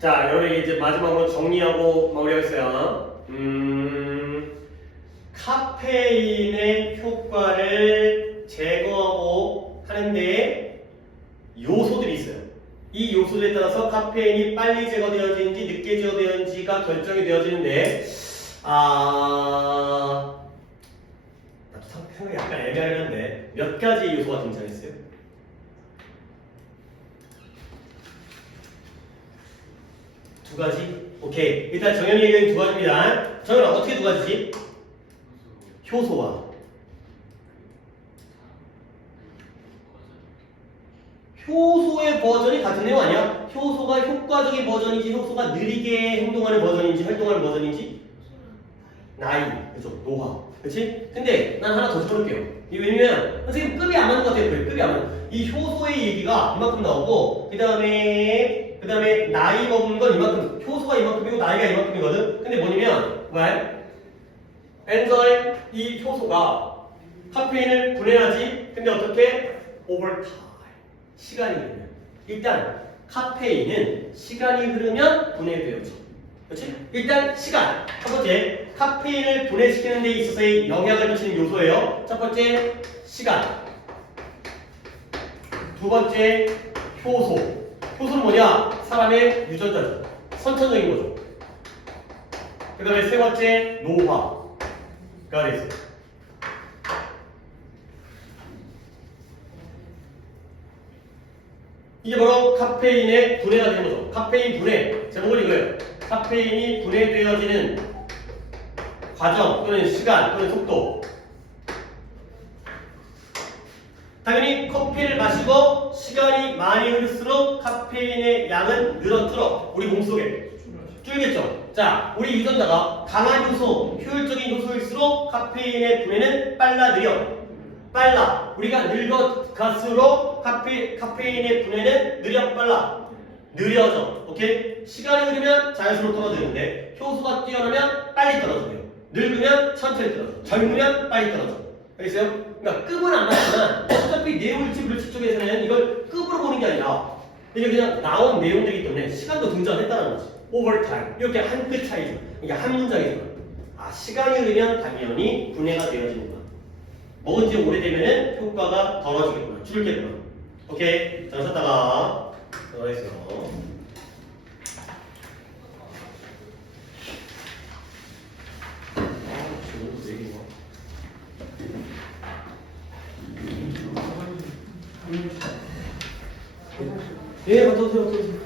자, 여기 이제 마지막으로 정리하고 마무리하겠어요. 카페인의 효과를 제거하고 하는데 요소들이 있어요. 이 요소들에 따라서 카페인이 빨리 제거되어지는지 늦게 제거되어지는지가 결정이 되어지는데 나도 생각이 약간 애매하긴 한데 몇 가지 요소가 등장했어요. 두 가지? 오케이. 일단 정현이 얘기는 두 가지입니다. 정현아, 어떻게 두 가지지? 효소와 효소의 버전이 같은 내용 아니야? 효소가 효과적인 버전인지 효소가 느리게 행동하는 버전인지 활동하는 버전인지 나이, 그죠? 노화, 그렇지? 근데 난 하나 더 짚어볼게요. 이게 왜냐면 선생님 급이 안 맞는 것 같아요. 급이 안 맞는. 이 효소의 얘기가 이만큼 나오고 그 다음에 나이 먹은 건 이만큼, 효소가 이만큼이고 나이가 이만큼이거든. 근데 뭐냐면 엔자임 이 효소가 카페인을 분해하지. 근데 어떻게? 오버타임. 시간이 흐르면. 일단 카페인은 시간이 흐르면 분해되어져. 그렇지? 일단 시간. 첫 번째, 카페인을 분해시키는 데 있어서의 영향을 미치는 요소예요. 첫 번째, 시간. 두 번째, 효소. 효소는 뭐냐? 사람의 유전자죠. 선천적인 거죠. 그 다음에 세 번째, 노화가 되어 있어요. 이게 바로 카페인의 분해가 되는 거죠. 카페인 분해. 제목을 이거예요. 카페인이 분해되어지는 과정 또는 시간 또는 속도. 당연히 커피를 마시고 시간이 많이 흐를수록 카페인의 양은 늘어들어 우리 몸속에 줄겠죠. 자, 우리 유전자가 강한 요소, 효율적인 요소일수록 카페인의 분해는 빨라. 우리가 늙어갈수록 카페인의 분해는 느려져. 오케이? 시간이 흐르면 자연스럽게 떨어지는데 효소가 뛰어나면 빨리 떨어져요. 늙으면 천천히 떨어져. 젊으면 빨리 떨어져. 알겠어요? 그러니까 급은 안 맞지만 어차피 내용물질 물질 쪽에서는 이걸 급으로 보는 게 아니라 이게 그냥 나온 내용들이기 때문에 시간도 등장했다는 거지. 오버타임. 이렇게 한 끗 차이죠. 이게 한 문장이죠. 시간이 흐르면 당연히 분해가 되어지는구나. 먹은 지 오래되면은 효과가 덜어지겠구나. 줄겠구나. 오케이. 자, 썼다가 들어가겠어요. 예, 어떠세요?